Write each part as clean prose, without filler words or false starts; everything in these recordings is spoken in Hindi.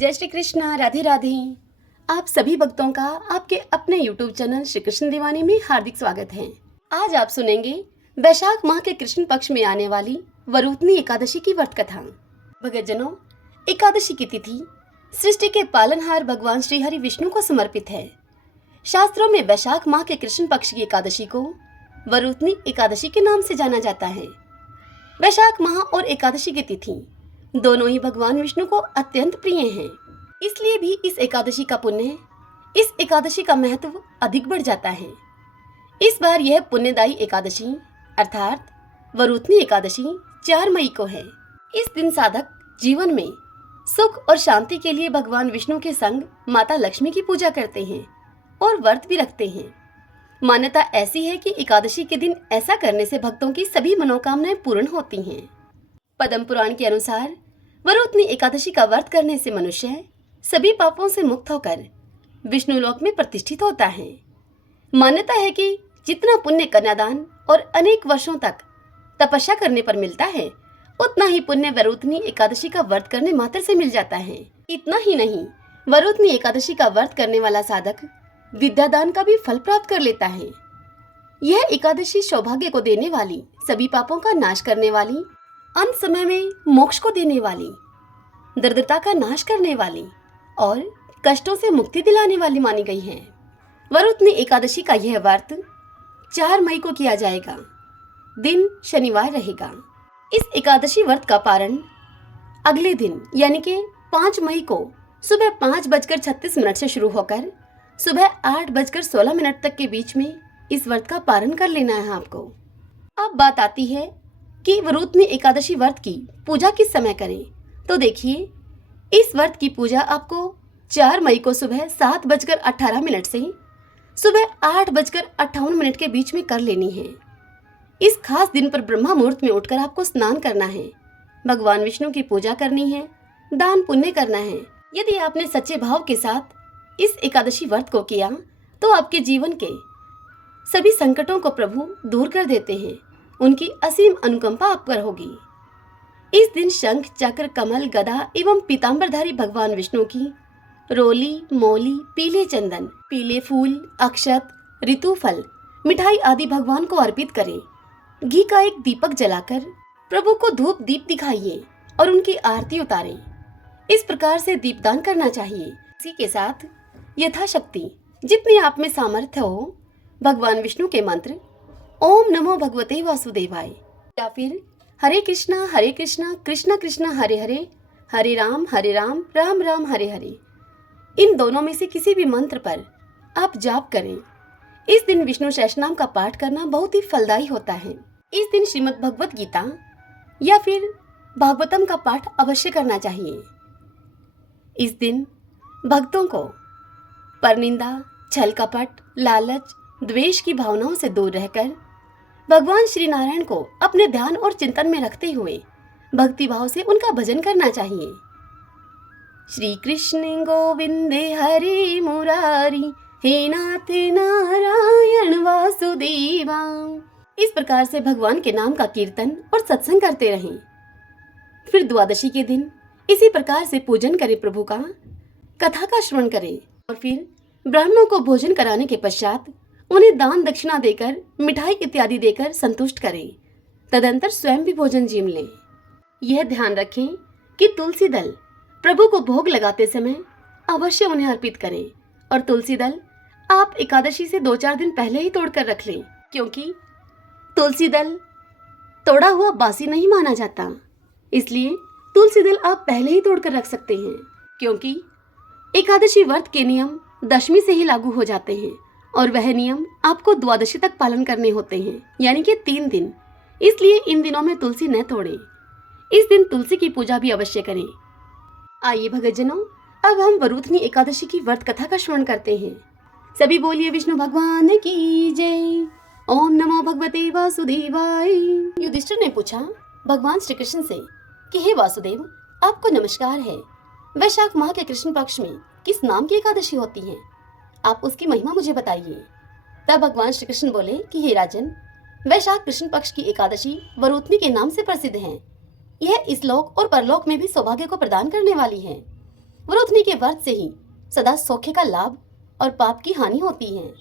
जय श्री कृष्णा, राधे राधे। आप सभी भक्तों का आपके अपने YouTube चैनल श्री कृष्ण दीवानी में हार्दिक स्वागत है। आज आप सुनेंगे वैशाख माह के कृष्ण पक्ष में आने वाली वरुथनी एकादशी की व्रत कथा। भक्तजनों, एकादशी की तिथि सृष्टि के पालनहार भगवान श्री हरि विष्णु को समर्पित है। शास्त्रों में वैशाख माह के कृष्ण पक्ष की एकादशी को वरुथनी एकादशी के नाम से जाना जाता है। वैशाख माह और एकादशी की तिथि दोनों ही भगवान विष्णु को अत्यंत प्रिय हैं। इसलिए भी इस एकादशी का पुण्य, इस एकादशी का महत्व अधिक बढ़ जाता है। इस बार यह पुण्यदायी एकादशी अर्थात वरुथनी एकादशी 4 मई को है। इस दिन साधक जीवन में सुख और शांति के लिए भगवान विष्णु के संग माता लक्ष्मी की पूजा करते हैं और व्रत भी रखते हैं। मान्यता ऐसी है कि एकादशी के दिन ऐसा करने से भक्तों की सभी मनोकामनाएं पूर्ण होती हैं। पद्म पुराण के अनुसार वरुथनी एकादशी का व्रत करने से मनुष्य सभी पापों से मुक्त होकर विष्णु लोक में प्रतिष्ठित होता है। मान्यता है कि जितना पुण्य कन्यादान और अनेक वर्षों तक तपस्या करने पर मिलता है, उतना ही पुण्य वरुथनी एकादशी का व्रत करने मात्र से मिल जाता है। इतना ही नहीं, वरुथनी एकादशी का व्रत करने वाला साधक विद्यादान का भी फल प्राप्त कर लेता है। यह एकादशी सौभाग्य को देने वाली, सभी पापों का नाश करने वाली, अंत समय में मोक्ष को देने वाली, दरिद्रता का नाश करने वाली और कष्टों से मुक्ति दिलाने वाली मानी गई है। वरुथनी एकादशी का यह व्रत 4 मई को किया जाएगा। दिन शनिवार रहेगा। इस एकादशी व्रत का पारण अगले दिन यानी कि 5 मई को सुबह 5:36 से शुरू होकर सुबह 8:16 तक के बीच में इस व्रत का पारण कर लेना है आपको। अब बात आती है कि वरुथनी एकादशी व्रत की पूजा किस समय करें। तो देखिए, इस व्रत की पूजा आपको 4 मई को सुबह 7:18 से सुबह 8:58 के बीच में कर लेनी है। इस खास दिन पर ब्रह्मा मुहूर्त में उठकर आपको स्नान करना है, भगवान विष्णु की पूजा करनी है, दान पुण्य करना है। यदि आपने सच्चे भाव के साथ इस एकादशी व्रत को किया तो आपके जीवन के सभी संकटों को प्रभु दूर कर देते हैं। उनकी असीम अनुकंपा आप पर होगी। इस दिन शंख, चक्र, कमल, गदा एवं पीतांबरधारी भगवान विष्णु की रोली, मौली, पीले चंदन, पीले फूल, अक्षत, ऋतुफल, मिठाई आदि भगवान को अर्पित करें। घी का एक दीपक जलाकर प्रभु को धूप दीप दिखाइए और उनकी आरती उतारें। इस प्रकार से दीपदान करना चाहिए। इसी के साथ यथाशक्ति जितनी आप में सामर्थ्य हो, भगवान विष्णु के मंत्र ओम नमो भगवते वासुदेवाय या फिर हरे कृष्णा कृष्ण कृष्ण हरे हरे, हरे राम राम राम हरे हरे, इन दोनों में से किसी भी मंत्र पर आप जाप करें। इस दिन विष्णु सहस्रनाम का पाठ करना बहुत ही फलदायी होता है। इस दिन श्रीमद् भगवत गीता या फिर भागवतम का पाठ अवश्य करना चाहिए। इस दिन भक्तों को परनिंदा, छल कपट, लालच, द्वेष की भावनाओं से दूर रहकर भगवान श्री नारायण को अपने ध्यान और चिंतन में रखते हुए भक्ति भाव से उनका भजन करना चाहिए। श्री कृष्ण गोविंदे हरे मुरारी, हे नाथ नारायण वासुदेवा। इस प्रकार से भगवान के नाम का कीर्तन और सत्संग करते रहें। फिर द्वादशी के दिन इसी प्रकार से पूजन करें, प्रभु का कथा का श्रवण करें और फिर ब्राह्मणों को भोजन कराने के पश्चात उन्हें दान दक्षिणा देकर, मिठाई इत्यादि देकर संतुष्ट करें। तदंतर स्वयं भी भोजन जीम लें। यह ध्यान रखें कि तुलसी दल प्रभु को भोग लगाते समय अवश्य उन्हें अर्पित करें और तुलसी दल आप एकादशी से 2-4 दिन पहले ही तोड़कर रख लें, क्योंकि तुलसी दल तोड़ा हुआ बासी नहीं माना जाता। इसलिए तुलसी दल आप पहले ही तोड़कर रख सकते हैं, क्योंकि एकादशी व्रत के नियम दशमी से ही लागू हो जाते हैं और वह नियम आपको द्वादशी तक पालन करने होते हैं, यानी कि 3 दिन। इसलिए इन दिनों में तुलसी न तोड़ें। इस दिन तुलसी की पूजा भी अवश्य करें। आइए भक्तजनों, अब हम वरुथनी एकादशी की व्रत कथा का श्रवण करते हैं। सभी बोलिए विष्णु भगवान की जय। ओम नमो भगवते वासुदेवाय। युधिष्ठिर ने पूछा भगवान श्री कृष्ण से कि हे वासुदेव, आपको नमस्कार है। वैशाख माह के कृष्ण पक्ष में किस नाम की एकादशी होती है? आप उसकी महिमा मुझे बताइए। तब भगवान श्री कृष्ण बोले कि हे राजन, वैशाख कृष्ण पक्ष की एकादशी वरुथनी के नाम से प्रसिद्ध है। यह इस लोक और परलोक में भी सौभाग्य को प्रदान करने वाली है। वरुथनी के व्रत से ही सदा सौख्य का लाभ और पाप की हानि होती है।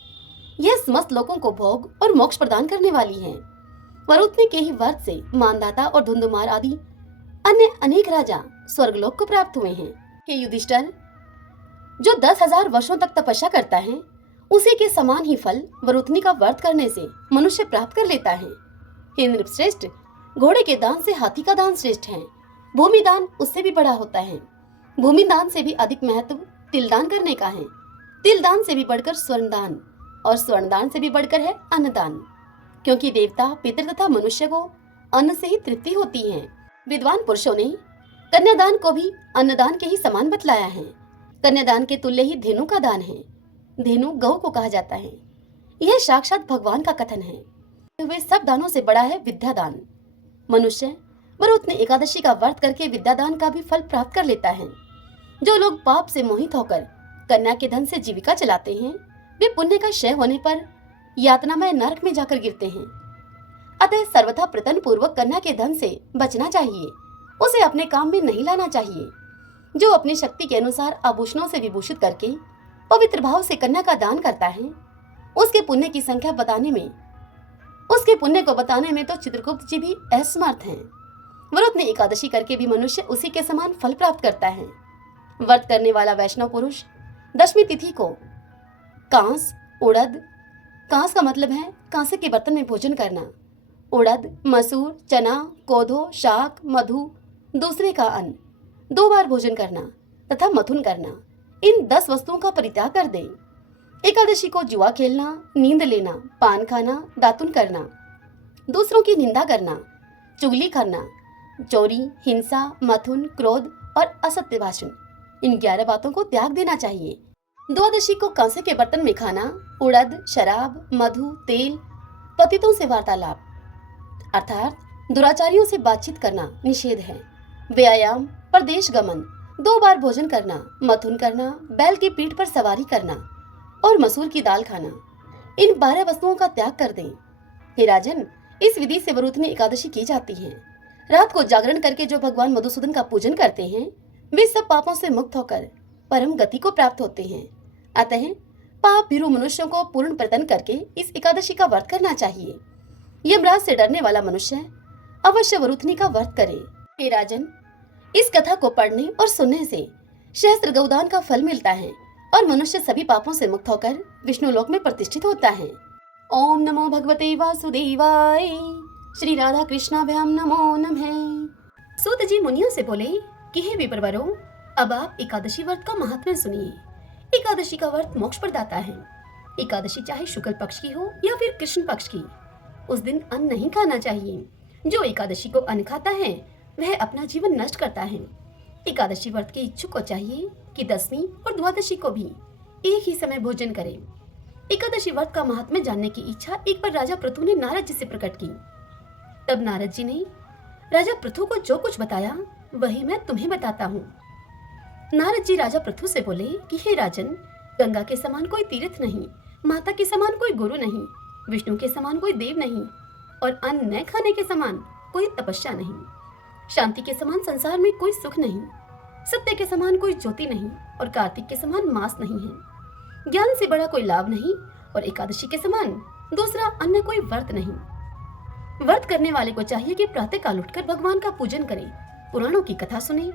यह समस्त लोगों को भोग और मोक्ष प्रदान करने वाली है। वरुथनी के ही व्रत से मानदाता और धुंधुमार आदि अन्य अनेक राजा स्वर्गलोक को प्राप्त हुए हैं। हे युधिष्ठिर, जो 10,000 वर्षों तक तपस्या करता है उसी के समान ही फल वरुथनी का व्रत करने से मनुष्य प्राप्त कर लेता है। हे नृपश्रेष्ठ, घोड़े के दान से हाथी का दान श्रेष्ठ है। भूमि दान उससे भी बड़ा होता है। भूमि दान से भी अधिक महत्व तिल दान करने का है। तिल दान से भी बढ़कर स्वर्ण दान और स्वर्ण दान से भी बढ़कर है अन्नदान, क्योंकि देवता, पितर तथा मनुष्य को अन्न से ही तृप्ति होती है। विद्वान पुरुषों ने कन्यादान को भी अन्नदान के ही समान बतलाया है। कन्यादान के तुल्य ही धेनु का दान है। धेनु गौ को कहा जाता है। यह साक्षात भगवान का कथन है। वे सब दानों से बड़ा है विद्या दान। मनुष्य वरुथनी एकादशी का व्रत करके विद्या दान का भी फल प्राप्त कर लेता है। जो लोग पाप से मोहित होकर कन्या के धन से जीविका चलाते हैं, वे पुण्य का क्षय होने पर यातनामय नरक में जाकर गिरते हैं। अतः सर्वथा प्रतन पूर्वक कन्या के धन से बचना चाहिए। उसे अपने काम में नहीं लाना चाहिए। जो अपनी शक्ति के अनुसार आभूषणों से विभूषित करके पवित्र भाव से कन्या का दान करता है, उसके पुण्य की संख्या बताने में, उसके पुण्य को बताने में तो चित्रगुप्त जी भी असमर्थ हैं। वरुथनी एकादशी करके भी मनुष्य उसी के समान फल प्राप्त करता है। व्रत करने वाला वैष्णव पुरुष दशमी तिथि को कांस, उड़द, कांस का मतलब है कांसे के बर्तन में भोजन करना, उड़द, मसूर, चना, कोदो, शाक, मधु, दूसरे का अन्न 2 बार भोजन करना तथा मथुन करना, इन 10 वस्तुओं का परित्याग कर दें। एकादशी को जुआ खेलना, नींद लेना, पान खाना, दातुन करना, दूसरों की निंदा करना, चुगली करना, चोरी, हिंसा, मथुन, क्रोध और असत्य भाषण, इन 11 बातों को त्याग देना चाहिए। द्वादशी को कांसे के बर्तन में खाना, उड़द, शराब, मधु, तेल, पतितों से वार्तालाप अर्थात दुराचारियों से बातचीत करना निषेध है। व्यायाम, परदेश गमन, 2 बार भोजन करना, मथुन करना, बैल की पीठ पर सवारी करना और मसूर की दाल खाना, इन 12 वस्तुओं का त्याग कर दें। हे राजन, इस विधि से वरुथनी एकादशी की जाती है। रात को जागरण करके जो भगवान मधुसूदन का पूजन करते हैं, वे सब पापों से मुक्त होकर परम गति को प्राप्त होते हैं। अतः पाप भीरु मनुष्यों को पूर्ण प्रतन करके इस एकादशी का व्रत करना चाहिए। यमराज से डरने वाला मनुष्य अवश्य वरुथनी का व्रत करे। हे राजन, इस कथा को पढ़ने और सुनने से सहस्त्र गौदान का फल मिलता है और मनुष्य सभी पापों से मुक्त होकर विष्णु लोक में प्रतिष्ठित होता है। ओम नमो भगवते वासुदेवाय। श्री राधा कृष्णाभ्याम नमो नमः। सूत जी मुनियों से बोले कि हे विप्रवरों, अब आप एकादशी व्रत का महात्म्य सुनिए। एकादशी का व्रत मोक्ष प्रदाता है। एकादशी चाहे शुक्ल पक्ष की हो या फिर कृष्ण पक्ष की, उस दिन अन्न नहीं खाना चाहिए। जो एकादशी को अन्न खाता है वह अपना जीवन नष्ट करता है। एकादशी व्रत के इच्छुक को चाहिए कि दसवीं और द्वादशी को भी एक ही समय भोजन करे। एकादशी व्रत का महात्म्य जानने की इच्छा एक बार राजा पृथु ने नारद जी से प्रकट की। तब नारद जी ने राजा पृथु को जो कुछ बताया वही मैं तुम्हें बताता हूँ। नारद जी राजा पृथु से बोले कि हे राजन, गंगा के समान कोई तीर्थ नहीं, माता के समान कोई गुरु नहीं, विष्णु के समान कोई देव नहीं और अन्न न खाने के समान कोई तपस्या नहीं, शांति के समान संसार में कोई सुख नहीं, सत्य के समान कोई ज्योति नहीं और कार्तिक के समान मास नहीं है। ज्ञान से बड़ा कोई लाभ नहीं और एकादशी के समान दूसरा अन्य कोई व्रत नहीं। व्रत करने वाले को चाहिए कि प्रातः काल उठकर भगवान का पूजन करें, पुराणों की कथा सुने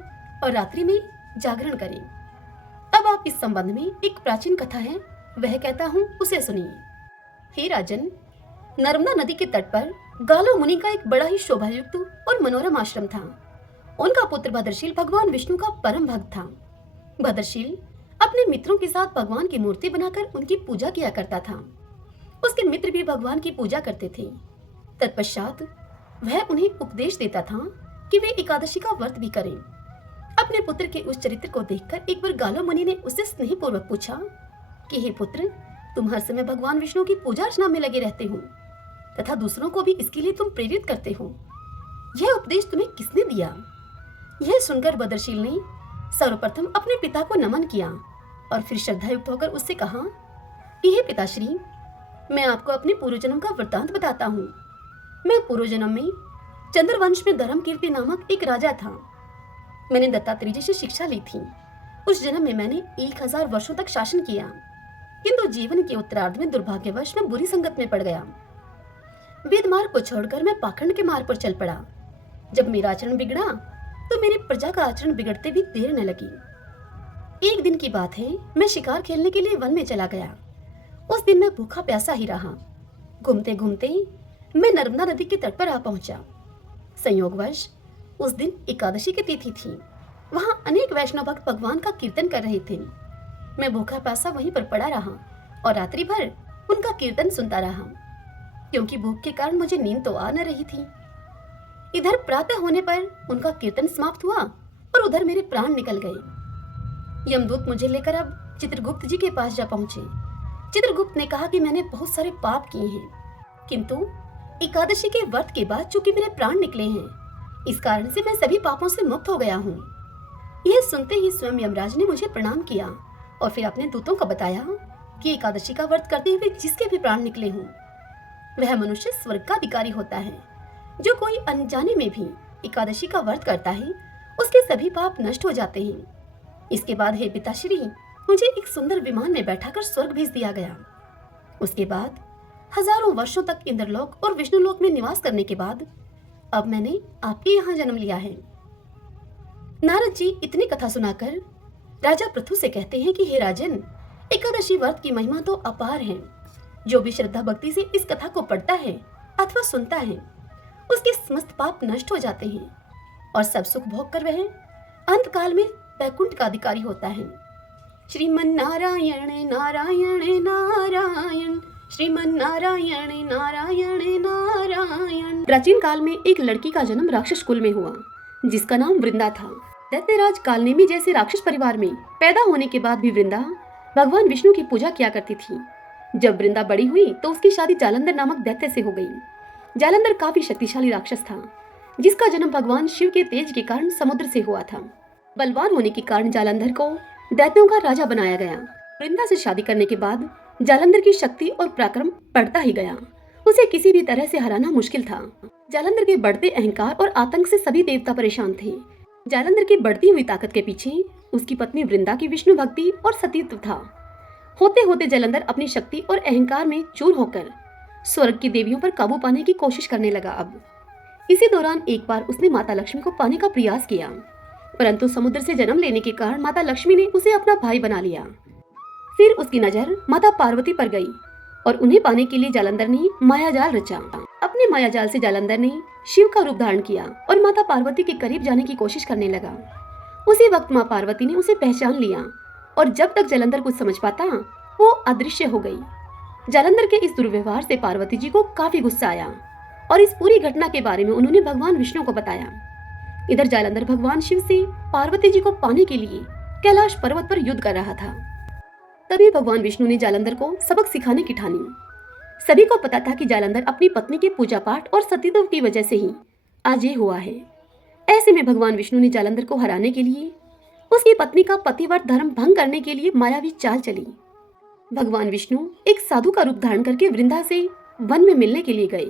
और रात्रि में जागरण करें। अब आप इस संबंध में एक प्राचीन कथा है, वह कहता हूँ, उसे सुनिए। हे राजन, नर्मदा नदी के तट पर गालो मुनि का एक बड़ा ही शोभायुक्त और मनोरम आश्रम था। उनका पुत्र भद्रशील भगवान विष्णु का परम भक्त था। भद्रशील अपने मित्रों के साथ भगवान की मूर्ति बनाकर उनकी पूजा किया करता था। उसके मित्र भी भगवान की पूजा करते थे। तत्पश्चात वह उन्हें उपदेश देता था कि वे एकादशी का व्रत भी करें। अपने पुत्र के उस चरित्र को देखकर एक बार गालो मुनि ने उससे स्नेहपूर्वक पूछा कि हे पुत्र, तुम हर समय भगवान विष्णु की पूजा अर्चना में लगे रहते हो तथा दूसरों को भी इसके लिए तुम प्रेरित करते हो। यह उपदेश तुम्हें किसने दिया? यह सुनकर भद्रशील ने सर्वप्रथम अपने पिता को नमन किया और फिर श्रद्धायुक्त होकर उससे कहा कि हे पिताश्री, मैं आपको अपने पूर्वजन्म का वृत्तांत बताता हूँ। मैं पूर्वजन्म में चंद्रवंश में धर्मकीर्ति नामक एक राजा था। मैंने दत्तात्रेय जी से शिक्षा ली थी। उस जन्म में मैंने 1000 वर्षों तक शासन किया, किंतु जीवन के उत्तरार्ध में दुर्भाग्यवश मैं बुरी संगत में पड़ गया। वेद मार्ग को छोड़कर मैं पाखंड के मार्ग पर चल पड़ा। जब मेरा आचरण बिगड़ा तो मेरी प्रजा का आचरण बिगड़ते भी देर न लगी। एक दिन की बात है, मैं शिकार खेलने के लिए वन में चला गया। उस दिन मैं भूखा प्यासा ही रहा। घूमते घूमते मैं नर्मदा नदी के तट पर आ पहुंचा। संयोगवश उस दिन एकादशी की तिथि थी। वहां अनेक वैष्णव भक्त भगवान का कीर्तन कर रहे थे। मैं भूखा प्यासा वहीं पर पड़ा रहा और रात्रि भर उनका कीर्तन सुनता रहा, क्योंकि भूख के कारण मुझे नींद तो आ न रही थी। इधर प्रातः होने पर उनका कीर्तन समाप्त हुआ और उधर मेरे प्राण निकल गए। यमदूत मुझे लेकर अब चित्रगुप्त जी के पास जा पहुंचे। चित्रगुप्त ने कहा कि मैंने बहुत सारे पाप किए हैं, किंतु एकादशी के व्रत के बाद चूंकि मेरे प्राण निकले हैं, इस कारण से मैं सभी पापों से मुक्त हो गया हूँ। यह सुनते ही स्वयं यमराज ने मुझे प्रणाम किया और फिर अपने दूतों को बताया कि एकादशी का व्रत करते हुए जिसके भी प्राण निकले हों, वह मनुष्य स्वर्ग का अधिकारी होता है। जो कोई अनजाने में भी एकादशी का व्रत करता है, उसके सभी पाप नष्ट हो जाते हैं। इसके बाद हे पिताश्री, मुझे एक सुंदर विमान में बैठाकर स्वर्ग भेज दिया गया। उसके बाद हजारों वर्षों तक इंद्रलोक और विष्णुलोक में निवास करने के बाद अब मैंने आपके यहाँ जन्म लिया है। नारद जी इतनी कथा सुनाकर राजा पृथु से कहते हैं कि हे राजन, एकादशी व्रत की महिमा तो अपार है। जो भी श्रद्धा भक्ति से इस कथा को पढ़ता है अथवा सुनता है, उसके समस्त पाप नष्ट हो जाते हैं और सब सुख भोग कर वह अंत काल में वैकुंठ का अधिकारी होता है। श्रीमन नारायण नारायण नारायण, श्रीमन नारायण नारायण नारायण। प्राचीन काल में एक लड़की का जन्म राक्षस कुल में हुआ, जिसका नाम वृंदा था। दैत्यराज कालनेमी जैसे राक्षस परिवार में पैदा होने के बाद भी वृंदा भगवान विष्णु की पूजा किया करती थी। जब वृंदा बड़ी हुई तो उसकी शादी जालंधर नामक दैत्य से हो गई। जालंधर काफी शक्तिशाली राक्षस था, जिसका जन्म भगवान शिव के तेज के कारण समुद्र से हुआ था। बलवान होने के कारण जालंधर को दैत्यों का राजा बनाया गया। वृंदा से शादी करने के बाद जालंधर की शक्ति और पराक्रम बढ़ता ही गया। उसे किसी भी तरह से हराना मुश्किल था। जालंधर के बढ़ते अहंकार और आतंक से सभी देवता परेशान थे। जालंधर की बढ़ती हुई ताकत के पीछे उसकी पत्नी वृंदा की विष्णु भक्ति और सतीत्व था। होते होते जालंधर अपनी शक्ति और अहंकार में चूर होकर स्वर्ग की देवियों पर काबू पाने की कोशिश करने लगा। अब इसी दौरान एक बार उसने माता लक्ष्मी को पाने का प्रयास किया, परंतु समुद्र से जन्म लेने के कारण माता लक्ष्मी ने उसे अपना भाई बना लिया। फिर उसकी नजर माता पार्वती पर गई और उन्हें पाने के लिए जालंधर ने मायाजाल रचा। अपने मायाजाल से जालंधर ने शिव का रूप धारण किया और माता पार्वती के करीब जाने की कोशिश करने लगा। उसी वक्त माँ पार्वती ने उसे पहचान लिया और जब तक जालंधर कुछ समझ पाता, वो अदृश्य हो गई। जालंधर के इस दुर्व्यवहार से पार्वती जी को काफी गुस्सा आया और इस पूरी घटना के बारे में उन्होंने भगवान विष्णु को बताया। इधर जालंधर भगवान शिव से पार्वती जी को पाने के लिए कैलाश पर्वत पर युद्ध कर रहा था। तभी भगवान विष्णु ने जालंधर को सबक सिखाने की ठानी। सभी को पता था कि जालंधर अपनी पत्नी के पूजा पाठ और सतीत्व की वजह से ही आज ये हुआ है। ऐसे में भगवान विष्णु ने जालंधर को हराने के लिए उसकी पत्नी का पतिव्रत धर्म भंग करने के लिए मायावी चाल चली। भगवान विष्णु एक साधु का रूप धारण करके वृंदा से वन में मिलने के लिए गए।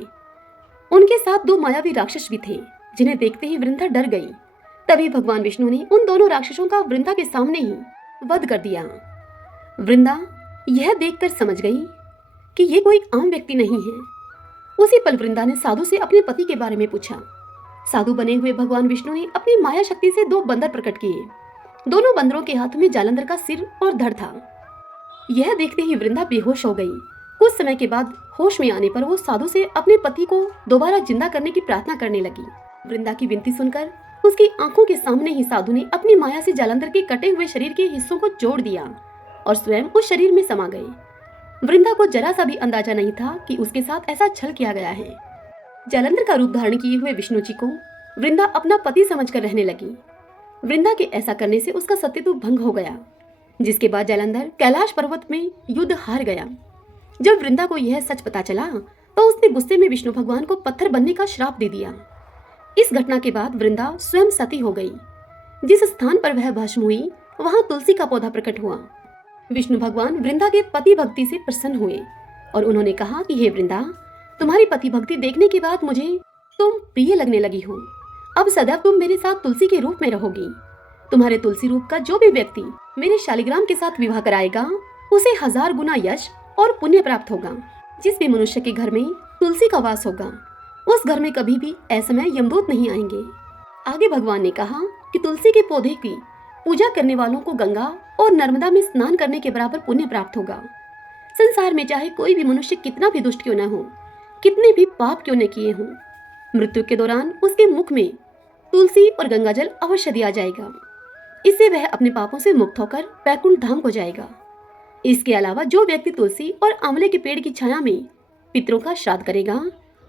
उनके साथ 2 मायावी राक्षस भी थे, जिन्हें देखते ही वृंदा डर गई। तभी भगवान विष्णु ने उन दोनों राक्षसों का वृंदा के सामने ही वध कर दिया। वृंदा यह देखकर समझ गई कि ये कोई आम व्यक्ति नहीं है। उसी पल वृंदा ने साधु से अपने पति के बारे में पूछा। साधु बने हुए भगवान विष्णु ने अपनी माया शक्ति से 2 बंदर प्रकट किए। दोनों बंदरों के हाथों में जालंधर का सिर और धड़ था। यह देखते ही वृंदा बेहोश हो गई। कुछ समय के बाद होश में आने पर वो साधु से अपने पति को दोबारा जिंदा करने की प्रार्थना करने लगी। वृंदा की विनती सुनकर उसकी आंखों के सामने ही साधु ने अपनी माया से जालंधर के कटे हुए शरीर के हिस्सों को जोड़ दिया और स्वयं उस शरीर में समा गए। वृंदा को जरा सा भी अंदाजा नहीं था कि उसके साथ ऐसा छल किया गया है। जालंधर का रूप धारण किए हुए विष्णु जी को वृंदा अपना पति समझकर रहने लगी। वृंदा के ऐसा करने से उसका सतीत्व भंग हो गया, जिसके बाद जालंधर कैलाश पर्वत में युद्ध हार गया। जब वृंदा को यह सच पता चला तो उसने गुस्से में विष्णु भगवान को पत्थर बनने का श्राप दे दिया। इस घटना के बाद वृंदा स्वयं सती हो गई। जिस स्थान पर वह भस्म हुई वहां तुलसी का पौधा प्रकट हुआ। विष्णु भगवान वृंदा के पति भक्ति से प्रसन्न हुए और उन्होंने कहा कि हे वृंदा, तुम्हारी पति भक्ति देखने के बाद मुझे तुम प्रिय लगने लगी हो। अब सदैव तुम मेरे साथ तुलसी के रूप में रहोगी। तुम्हारे तुलसी रूप का जो भी व्यक्ति मेरे शालिग्राम के साथ विवाह कराएगा उसे 1000 गुना यश और पुण्य प्राप्त होगा। जिस भी मनुष्य के घर में तुलसी का वास होगा उस घर में कभी भी असमय यमदूत नहीं आएंगे। आगे भगवान ने कहा कि तुलसी के पौधे की पूजा करने वालों को गंगा और नर्मदा में स्नान करने के बराबर पुण्य प्राप्त होगा। संसार में चाहे कोई भी मनुष्य कितना भी दुष्ट क्यों न हो, कितने भी पाप क्यों न किए हों, मृत्यु के दौरान उसके मुख में तुलसी और गंगा जल अवश्य दिया जाएगा। इससे वह अपने पापों से मुक्त होकर वैकुंठ धाम को जाएगा। इसके अलावा जो व्यक्ति तुलसी और आंवले के पेड़ की छाया में पितरों का श्राद्ध करेगा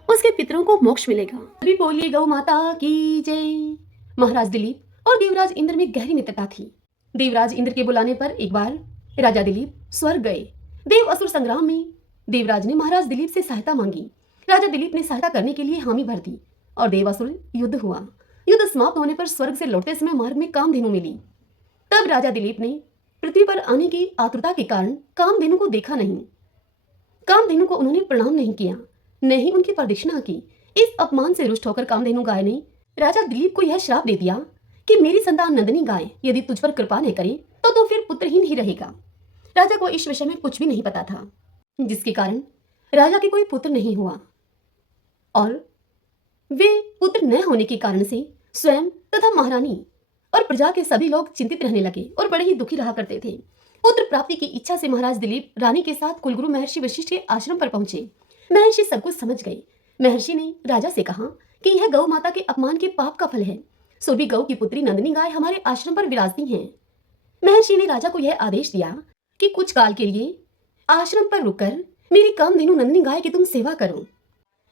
उसके पितरों को मोक्ष मिलेगा। अभी बोलिए गौ माता की जय। महाराज दिलीप और देवराज इंद्र में गहरी मित्रता थी। देवराज इंद्र के बुलाने पर एक बार राजा दिलीप स्वर्ग गए। देव असुर संग्राम में देवराज ने महाराज दिलीप से सहायता मांगी। राजा दिलीप ने सहायता करने के लिए हामी भर दी और देवासुर युद्ध हुआ। युद्ध समाप्त होने पर स्वर्ग से लौटते समय मार्ग में कामधेनु मिली। तब राजा दिलीप ने पृथ्वी पर आने की आतुरता के कारण कामधेनु को देखा नहीं। कामधेनु को उन्होंने प्रणाम नहीं किया, न ही उनकी प्रदक्षिणा की। इस अपमान से रुष्ट होकर कामधेनु गाय ने राजा दिलीप को यह श्राप दे दिया कि मेरी संतान नंदिनी गाय यदि तुझ पर कृपा न करे तो फिर पुत्रहीन ही रहेगा। राजा को इस विषय में कुछ भी नहीं पता था, जिसके कारण राजा के कोई पुत्र नहीं हुआ और वे पुत्र न होने के कारण से स्वयं तथा महारानी और प्रजा के सभी लोग चिंतित रहने लगे और बड़े ही दुखी रहा करते थे। पुत्र प्राप्ति की इच्छा से महाराज दिलीप रानी के साथ कुलगुरु महर्षि वशिष्ठ के आश्रम पर पहुंचे। महर्षि सब कुछ समझ गए। महर्षि ने राजा से कहा कि यह गौ माता के अपमान के पाप का फल है, सो भी गौ की पुत्री नंदिनी गाय हमारे आश्रम पर विराजती हैं। महर्षि ने राजा को यह आदेश दिया कि कुछ काल के लिए आश्रम पर रुककर मेरी कामधेनु नंदिनी गाय की तुम सेवा करो।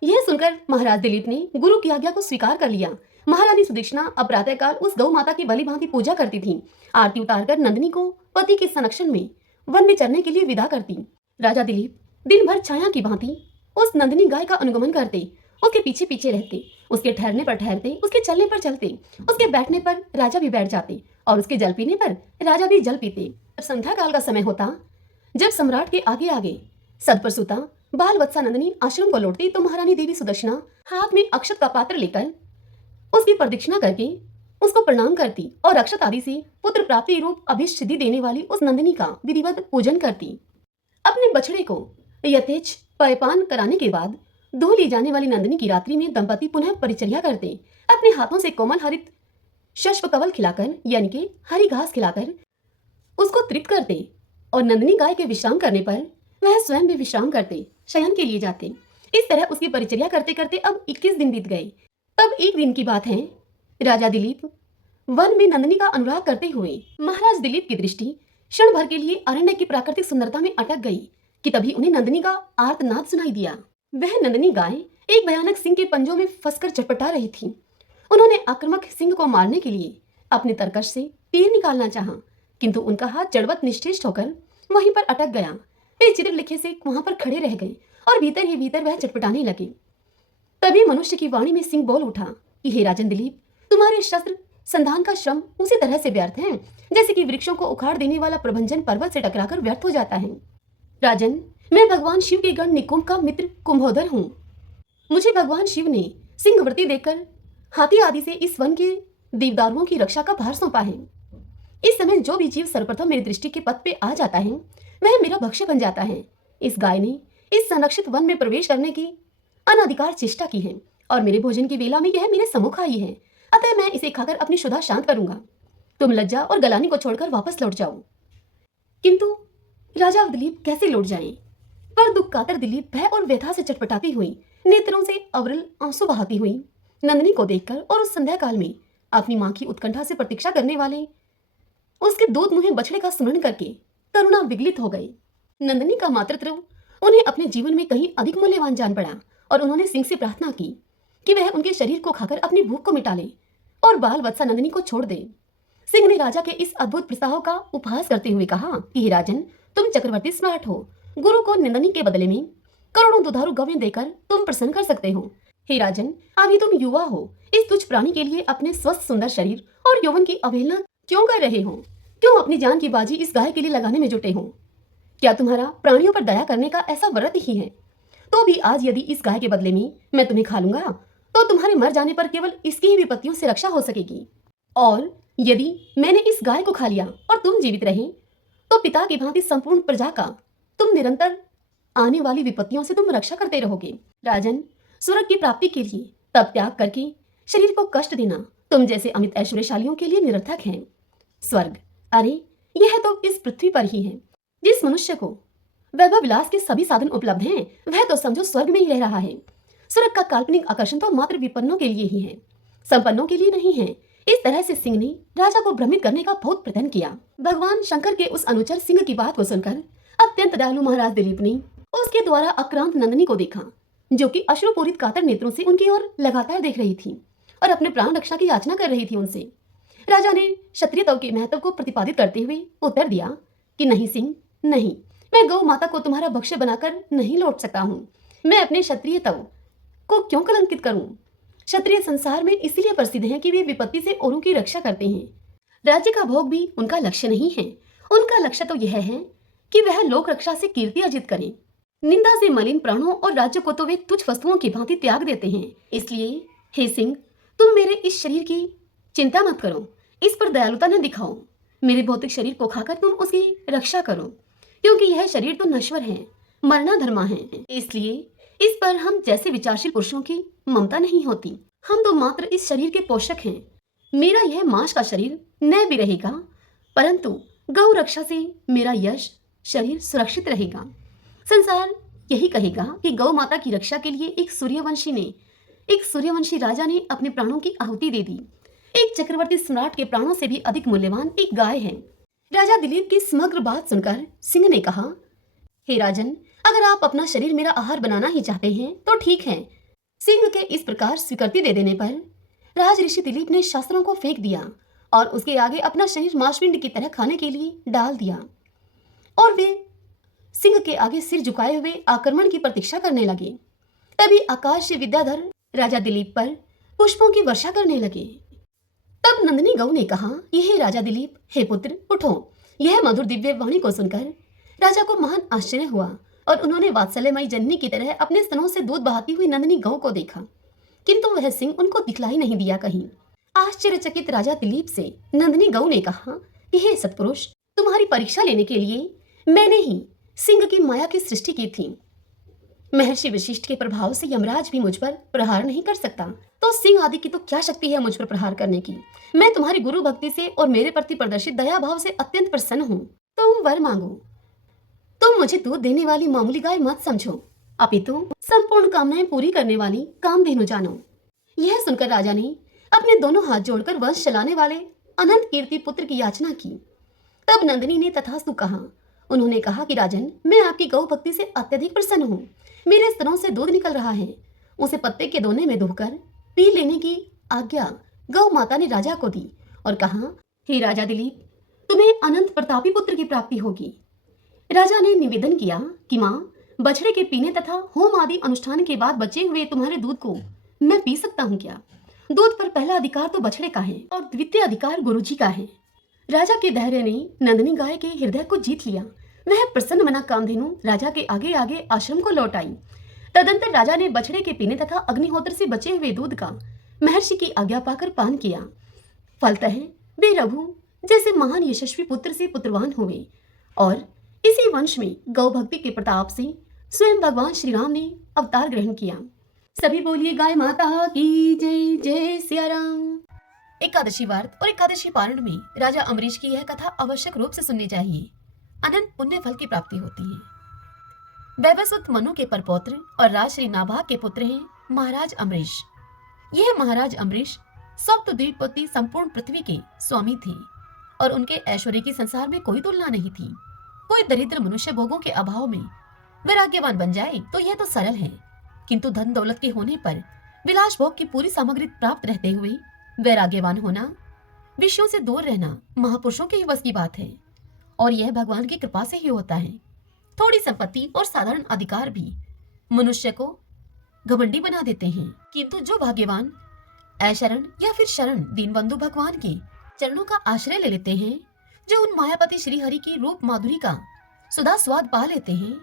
यह सुनकर महाराज दिलीप ने गुरु की आज्ञा को स्वीकार कर लिया। महारानी सुदक्षिणा अब प्रातःकाल उस गौ माता की भली भांति पूजा करती थी। आरती उतारकर नंदिनी को पति के संरक्षण में वन में चरने के लिए विदा करती। राजा दिलीप दिन भर छाया की भांति उस नंदिनी गाय का अनुगमन करते, उसके पीछे पीछे रहते, उसके ठहरने पर ठहरते, उसके चलने पर चलते, उसके बैठने पर राजा भी बैठ जाते और उसके जल पीने पर राजा भी जल पीते। संध्या काल का समय होता, जब सम्राट के आगे आगे सद पर सुता बाल वत्सा नंदिनी आश्रम को लौटती तो महारानी देवी सुदक्षिणा हाथ में अक्षत का पात्र लेकर उसकी प्रदक्षिणा करके उसको प्रणाम करती और अक्षत आदि से पुत्र प्राप्ति रूप अभीष्ट सिद्धि देने वाली उस नंदिनी का विधिवत पूजन करती। अपने बछड़े को यथेच पयपान कराने के बाद धो ली जाने वाली नंदिनी की रात्रि में दंपति पुनः परिचर्या करते। अपने हाथों से कोमल हरित शश्व कवल खिलाकर यानी कि हरी घास खिलाकर उसको तृप्त करते और नंदिनी गाय के विश्राम करने पर वह स्वयं भी विश्राम करते, शयन के लिए जाते। इस तरह उसकी परिचर्या करते करते अब 21 दिन बीत गए। तब एक दिन की बात है, राजा दिलीप वन में नंदिनी का अनुराग करते हुए महाराज दिलीप की दृष्टि क्षण भर के लिए अरण्य की प्राकृतिक सुंदरता में अटक गई कि तभी उन्हें नंदिनी का आर्तनाद सुनाई दिया। वह नंदिनी गाय एक भयानक सिंह के पंजों में फंसकर चटपटा रही थी। उन्होंने आक्रामक सिंह को मारने के लिए अपने तरकश से तीर निकालना चाहा, किंतु उनका हाथ जड़वत निश्चेष्ट होकर वहीं पर अटक गया। वे चित्रलेखे से वहां पर खड़े रह गए और भीतर ही भीतर वह चटपटाने लगे। तभी मनुष्य की वाणी में सिंह बोल उठा कि हे राजन दिलीप, तुम्हारे शस्त्र संधान का श्रम उसी तरह से व्यर्थ है जैसे कि वृक्षों को उखाड़ देने वाला प्रभंजन पर्वत से टकराकर व्यर्थ हो जाता है। राजन, मैं भगवान शिव के गण निकुंभ का मित्र कुंभोदर हूँ। मुझे भगवान शिव ने सिंहवृत्ति देकर हाथी आदि से इस वन के देवदारुओं की रक्षा का भार सौंपा है। इस समय जो भी जीव सर्वप्रथम मेरी दृष्टि के पथ पे आ जाता है वह मेरा भक्ष्य बन जाता है। इस गाय ने इस संरक्षित वन में प्रवेश करने की अनाधिकार चेष्टा की है और मेरे भोजन की वेला में यह मेरे सम्मुख आई है, अतः मैं इसे खाकर अपनी क्षुधा शांत करूंगा। तुम लज्जा और गलानी को छोड़कर वापस लौट जाओ। किंतु राजा दिलीप कैसे लौट जाएं? पर दुख कातर दिलीप भय और व्यथा से चटपटाती हुई, नेत्रों से अविरल आंसू बहाती हुई नंदिनी को देखकर और उस संध्या काल में अपनी मां की उत्कंठा से प्रतीक्षा करने वाले उसके दूध मुहे बछड़े का स्मरण करके करुणा विगलित हो गई। नंदिनी का मातृत्व उन्हें अपने जीवन में कहीं अधिक मूल्यवान जान पड़ा और उन्होंने सिंह से प्रार्थना की कि वह उनके शरीर को खाकर अपनी भूख को मिटा ले और बाल वत्सा नंदिनी को छोड़ दे। सिंह ने राजा के इस अद्भुत प्रस्ताव का उपहास करते हुए कहा कि हे राजन, तुम चक्रवर्ती सम्राट हो, गुरु को नंदिनी के बदले में करोड़ों दुधारू गवें देकर तुम प्रसन्न कर सकते हो। हे राजन, अभी तुम युवा हो, इस तुच्छ प्राणी के लिए अपने स्वस्थ सुंदर शरीर और यौवन की अवहेलना क्यों कर रहे हो? क्यों अपनी जान की बाजी इस गाय के लिए लगाने में जुटे हो? क्या तुम्हारा प्राणियों पर दया करने का ऐसा व्रत ही है? तो भी आज यदि इस गाय के बदले में मैं तुम्हें खा लूंगा तो तुम्हारे मर जाने पर केवल इसकी ही विपत्तियों से रक्षा हो सकेगी और यदि मैंने इस गाय को खा लिया और तुम जीवित रहे तो पिता की भांति संपूर्ण प्रजा का तुम निरंतर आने वाली विपत्तियों से तुम रक्षा करते रहोगे। राजन, स्वर्ग की प्राप्ति के लिए तप त्याग करके शरीर को कष्ट देना तुम जैसे अमित ऐश्वर्यशालियों के लिए निरर्थक है। स्वर्ग, अरे यह तो इस पृथ्वी पर ही है। जिस मनुष्य को वैभव विलास के सभी साधन उपलब्ध हैं, वह तो समझो स्वर्ग में ही रह रहा है। स्वर्ग का काल्पनिक आकर्षण तो मात्र विपन्नों के लिए ही है, संपन्नों के लिए नहीं है। इस तरह से सिंह ने राजा को भ्रमित करने का बहुत प्रयत्न किया। भगवान शंकर के उस अनुचर सिंह की बात को सुनकर अत्यंत दयालु महाराज दिलीप ने उसके द्वारा आक्रांत नंदिनी को देखा, जो कि अश्रुपूरित कातर नेत्रों से उनकी ओर लगातार देख रही थी और अपने प्राण रक्षा की याचना कर रही थी उनसे। राजा ने क्षत्रियत्व के महत्व को प्रतिपादित करते हुए उत्तर दिया कि नहीं सिंह, नहीं, मैं गौ माता को तुम्हारा भक्ष्य बनाकर नहीं लौट सकता हूँ। मैं अपने क्षत्रियत्व को क्यों कलंकित करूं? क्षत्रिय संसार में इसलिए प्रसिद्ध हैं कि वे विपत्ति से औरों की रक्षा करते हैं। राज्य का भोग भी उनका लक्ष्य नहीं है। उनका लक्ष्य तो यह है कि वह लोक रक्षा से कीर्ति अर्जित करें। निंदा से मलिन प्राणों और राज्य को तो वे तुच्छ वस्तुओं की भांति त्याग देते हैं। इसलिए हे सिंह, तुम मेरे इस शरीर की चिंता मत करो, इस पर दयालुता न दिखाओ। मेरे भौतिक शरीर को खाकर तुम उसकी रक्षा करो, क्योंकि यह शरीर तो नश्वर है, मरना धर्मा है। इसलिए इस पर हम जैसे विचारशील पुरुषों की ममता नहीं होती। हम तो मात्र इस शरीर के पोषक हैं। मेरा यह मांस का शरीर न भी रहेगा, परंतु गौ रक्षा से मेरा यश शरीर सुरक्षित रहेगा। संसार यही कहेगा कि गौ माता की रक्षा के लिए एक सूर्यवंशी राजा ने अपने प्राणों की आहुति दे दी। एक चक्रवर्ती सम्राट के प्राणों से भी अधिक मूल्यवान एक गाय है। राजा दिलीप की समग्र बात सुनकर सिंह ने कहा, हे राजन, अगर आप अपना शरीर मेरा आहार बनाना ही चाहते हैं तो ठीक है। सिंह के इस प्रकार स्वीकृति दे देने पर राज ऋषि दिलीप ने शास्त्रों को फेंक दिया और उसके आगे अपना शरीर मांसपिंड की तरह खाने के लिए डाल दिया और वे सिंह के आगे सिर झुकाए हुए आक्रमण की प्रतीक्षा करने लगे। तभी आकाश से विद्याधर राजा दिलीप पर पुष्पों की वर्षा करने लगे। तब नंदिनी गौ ने कहा, हे राजा दिलीप, हे पुत्र, उठो। यह मधुर दिव्य वाणी को सुनकर राजा को महान आश्चर्य हुआ और उन्होंने वात्सल्यमयी जननी की तरह अपने स्तनों से दूध बहाती हुई नंदिनी गौ को देखा, किंतु वह सिंह उनको दिखलाई नहीं दिया कहीं। आश्चर्यचकित राजा दिलीप से नंदिनी गौ ने कहा कि हे सत्पुरुष, तुम्हारी परीक्षा लेने के लिए मैंने ही सिंह की माया की सृष्टि की थी। महर्षि वशिष्ठ के प्रभाव से यमराज भी मुझ पर प्रहार नहीं कर सकता, तो सिंह आदि की तो क्या शक्ति है मुझ पर प्रहार करने की। मैं तुम्हारी गुरु भक्ति से और मेरे प्रति प्रदर्शित दया भाव से अत्यंत प्रसन्न हूँ। तुम वर मांगो। तुम मुझे दूध देने वाली मामूली गाय मत समझो, अपितु संपूर्ण कामनाएं पूरी करने वाली कामधेनु जानो। यह सुनकर राजा ने अपने दोनों हाथ जोड़कर वंश चलाने वाले अनंत कीर्ति पुत्र की याचना की। तब नंदिनी ने तथास्तु कहा। उन्होंने कहा कि राजन, मैं आपकी गौ भक्ति से अत्यधिक प्रसन्न हूँ। मेरे स्तनों से दूध निकल रहा है, उसे पत्ते के दोने में धोकर पी लेने की आज्ञा गौ माता ने राजा को दी और कहा, हे राजा दिलीप, तुम्हें अनंत प्रतापी पुत्र की प्राप्ति होगी। राजा ने निवेदन किया कि माँ, बछड़े के पीने तथा होम आदि अनुष्ठान के बाद बचे हुए तुम्हारे दूध को मैं पी सकता हूँ क्या? दूध पर पहला अधिकार तो बछड़े का है और द्वितीय अधिकार गुरुजी का है। राजा के धैर्य ने नंदिनी गाय के हृदय को जीत लिया। वह प्रसन्न मना कामधेनु राजा के आगे आगे आश्रम को लौट आई। तदंतर राजा ने बछड़े के पीने तथा अग्निहोत्र से बचे हुए दूध का महर्षि की आज्ञा पाकर पान किया। फलतः वे रघु जैसे महान यशस्वी पुत्र से पुत्रवान हुए और इसी वंश में गौ भक्ति के प्रताप से स्वयं भगवान श्री राम ने अवतार ग्रहण किया। सभी बोलिए गाय माता की जय। जय सिया राम। एकादशी व्रत और एकादशी पारण में राजा अम्बरीश की यह कथा आवश्यक रूप से सुननी चाहिए। अनंत पुण्य फल की प्राप्ति होती है। वैवस्वत मनु के परपौत्र और राज श्री नाभाग के पुत्र हैं महाराज अम्बरीश। यह महाराज अम्बरीश सप्तद्वीपति संपूर्ण पृथ्वी के स्वामी थे और उनके ऐश्वर्य की संसार में कोई तुलना नहीं थी। कोई दरिद्र मनुष्य भोगों के अभाव में वैराग्यवान बन जाए तो यह तो सरल है, किंतु धन दौलत के होने पर विलास भोग की पूरी सामग्री प्राप्त रहते हुए वैराग्यवान होना, विषयों से दूर रहना महापुरुषों के ही बस की बात है और यह भगवान की कृपा से ही होता है। थोड़ी संपत्ति और साधारण अधिकार भी मनुष्य को घमंडी बना देते हैं, किंतु जो भाग्यवान ऐशरण या फिर शरण दीनबंधु भगवान के चरणों का आश्रय ले लेते हैं, जो उन मायापति श्री हरि की रूप माधुरी का सुधा स्वाद पा लेते हैं,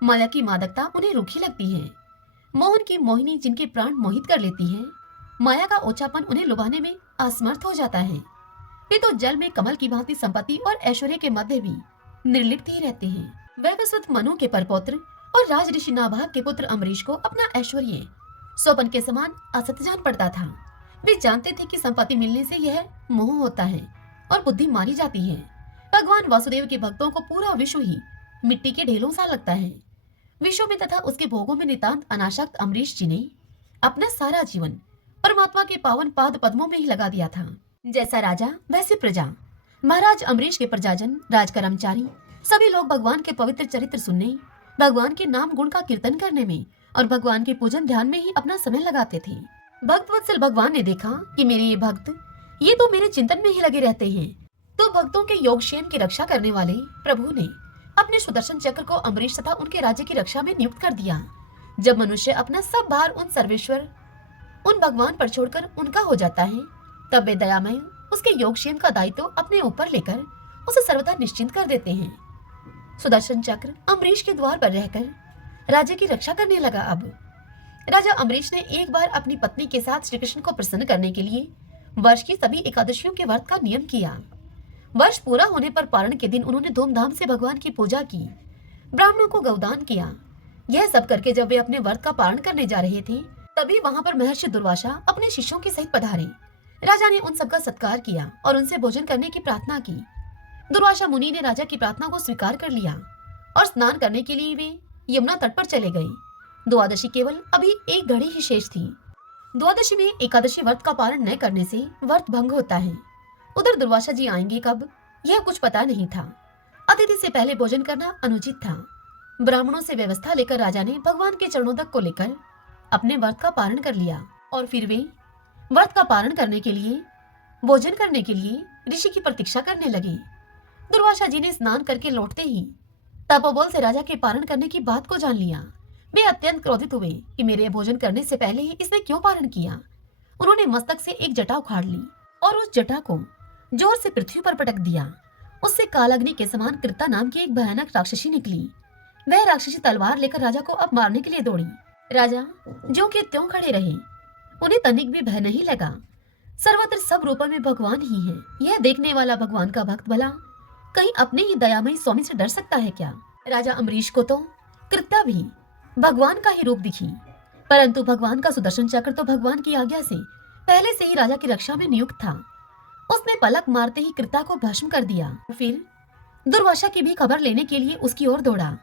माया की मादकता उन्हें रूखी लगती है, मोहन की मोहिनी जिनके प्राण मोहित कर लेती है, माया का ओछापन उन्हें लुभाने में असमर्थ हो जाता है, वे तो जल में कमल की भांति संपत्ति और ऐश्वर्य के मध्य भी निर्लिप्त ही रहते हैं। वैवस्वत मनु के परपौत्र और राज ऋषि नाभाग के पुत्र अम्बरीश को अपना ऐश्वर्य स्वपन के समान असत जान पड़ता था। वे जानते थे कि संपत्ति मिलने से यह मोह होता है और बुद्धि मारी जाती है। भगवान वासुदेव के भक्तों को पूरा विश्व ही मिट्टी के ढेलों सा लगता है। विश्व में तथा उसके भोगों में नितांत अनासक्त अम्बरीश जी ने अपना सारा जीवन परमात्मा के पावन पाद पद्मों में ही लगा दिया था। जैसा राजा वैसे प्रजा। महाराज अम्बरीश के प्रजाजन, राज कर्मचारी सभी लोग भगवान के पवित्र चरित्र सुनने, भगवान के नाम गुण का कीर्तन करने में और भगवान के पूजन ध्यान में ही अपना समय लगाते थे। भक्तवत्सल भगवान ने देखा कि मेरे ये भक्त ये तो मेरे चिंतन में ही लगे रहते हैं, तो भक्तों के योगक्षेम की रक्षा करने वाले प्रभु ने अपने सुदर्शन चक्र को अम्बरीश तथा उनके राज्य की रक्षा में नियुक्त कर दिया। जब मनुष्य अपना सब भार उन सर्वेश्वर उन भगवान पर छोड़कर उनका हो जाता है, तब वे दयामय उसके योगक्षेम का दायित्व अपने ऊपर लेकर उसे सर्वदा निश्चिंत कर देते हैं। सुदर्शन चक्र अम्बरीश के द्वार पर रहकर राज्य की रक्षा करने लगा। अब राजा अम्बरीश ने एक बार अपनी पत्नी के साथ श्री कृष्ण को प्रसन्न करने के लिए वर्ष की सभी एकादशियों के व्रत का नियम किया। वर्ष पूरा होने पर पारण के दिन उन्होंने धूमधाम से भगवान की पूजा की, ब्राह्मणों को गौदान किया। यह सब करके जब वे अपने व्रत का पारण करने जा रहे थे, तभी वहां पर महर्षि दुर्वासा अपने शिष्यों के सहित पधारे। राजा ने उन सबका सत्कार किया और उनसे भोजन करने की प्रार्थना की। दुर्वासा मुनि ने राजा की प्रार्थना को स्वीकार कर लिया और स्नान करने के लिए वे यमुना तट पर चले गए। द्वादशी केवल अभी एक घड़ी ही शेष थी। द्वादशी में एकादशी व्रत का पारण न करने से व्रत भंग होता है। उधर दुर्वासा जी आएंगे कब, यह कुछ पता नहीं था। अतिथि से पहले भोजन करना अनुचित था। ब्राह्मणों से व्यवस्था लेकर राजा ने भगवान के चरणोदक को लेकर अपने व्रत का पारण कर लिया और फिर वे व्रत का पारण करने के लिए भोजन करने के लिए ऋषि की प्रतीक्षा करने लगे। दुर्वासा जी ने स्नान करके लौटते ही तपोबल से राजा के पारण करने की बात को जान लिया। वे अत्यंत क्रोधित हुए कि मेरे भोजन करने से पहले ही इसने क्यों पारण किया। उन्होंने मस्तक से एक जटा उखाड़ ली और उस जटा को जोर से पृथ्वी पर पटक दिया। उससे कालाग्नि के समान कृता नाम की एक भयानक राक्षसी निकली। वह राक्षसी तलवार लेकर राजा को अब मारने के लिए दौड़ी। राजा ज्यों के त्यों खड़े रहे, उन्हें तनिक भी भय नहीं लगा। सर्वत्र सब रूपों में भगवान ही है। यह देखने वाला भगवान का भक्त भला कहीं अपने ही दयामयी स्वामी से डर सकता है क्या। राजा अम्बरीश को तो कृत्या भी भगवान का ही रूप दिखी, परंतु भगवान का सुदर्शन चक्र तो भगवान की आज्ञा से पहले से ही राजा की रक्षा में नियुक्त था। उसने पलक मारते ही कृत्या को भस्म कर दिया। फिर दुर्वासा की भी खबर लेने के लिए उसकी ओर दौड़ा।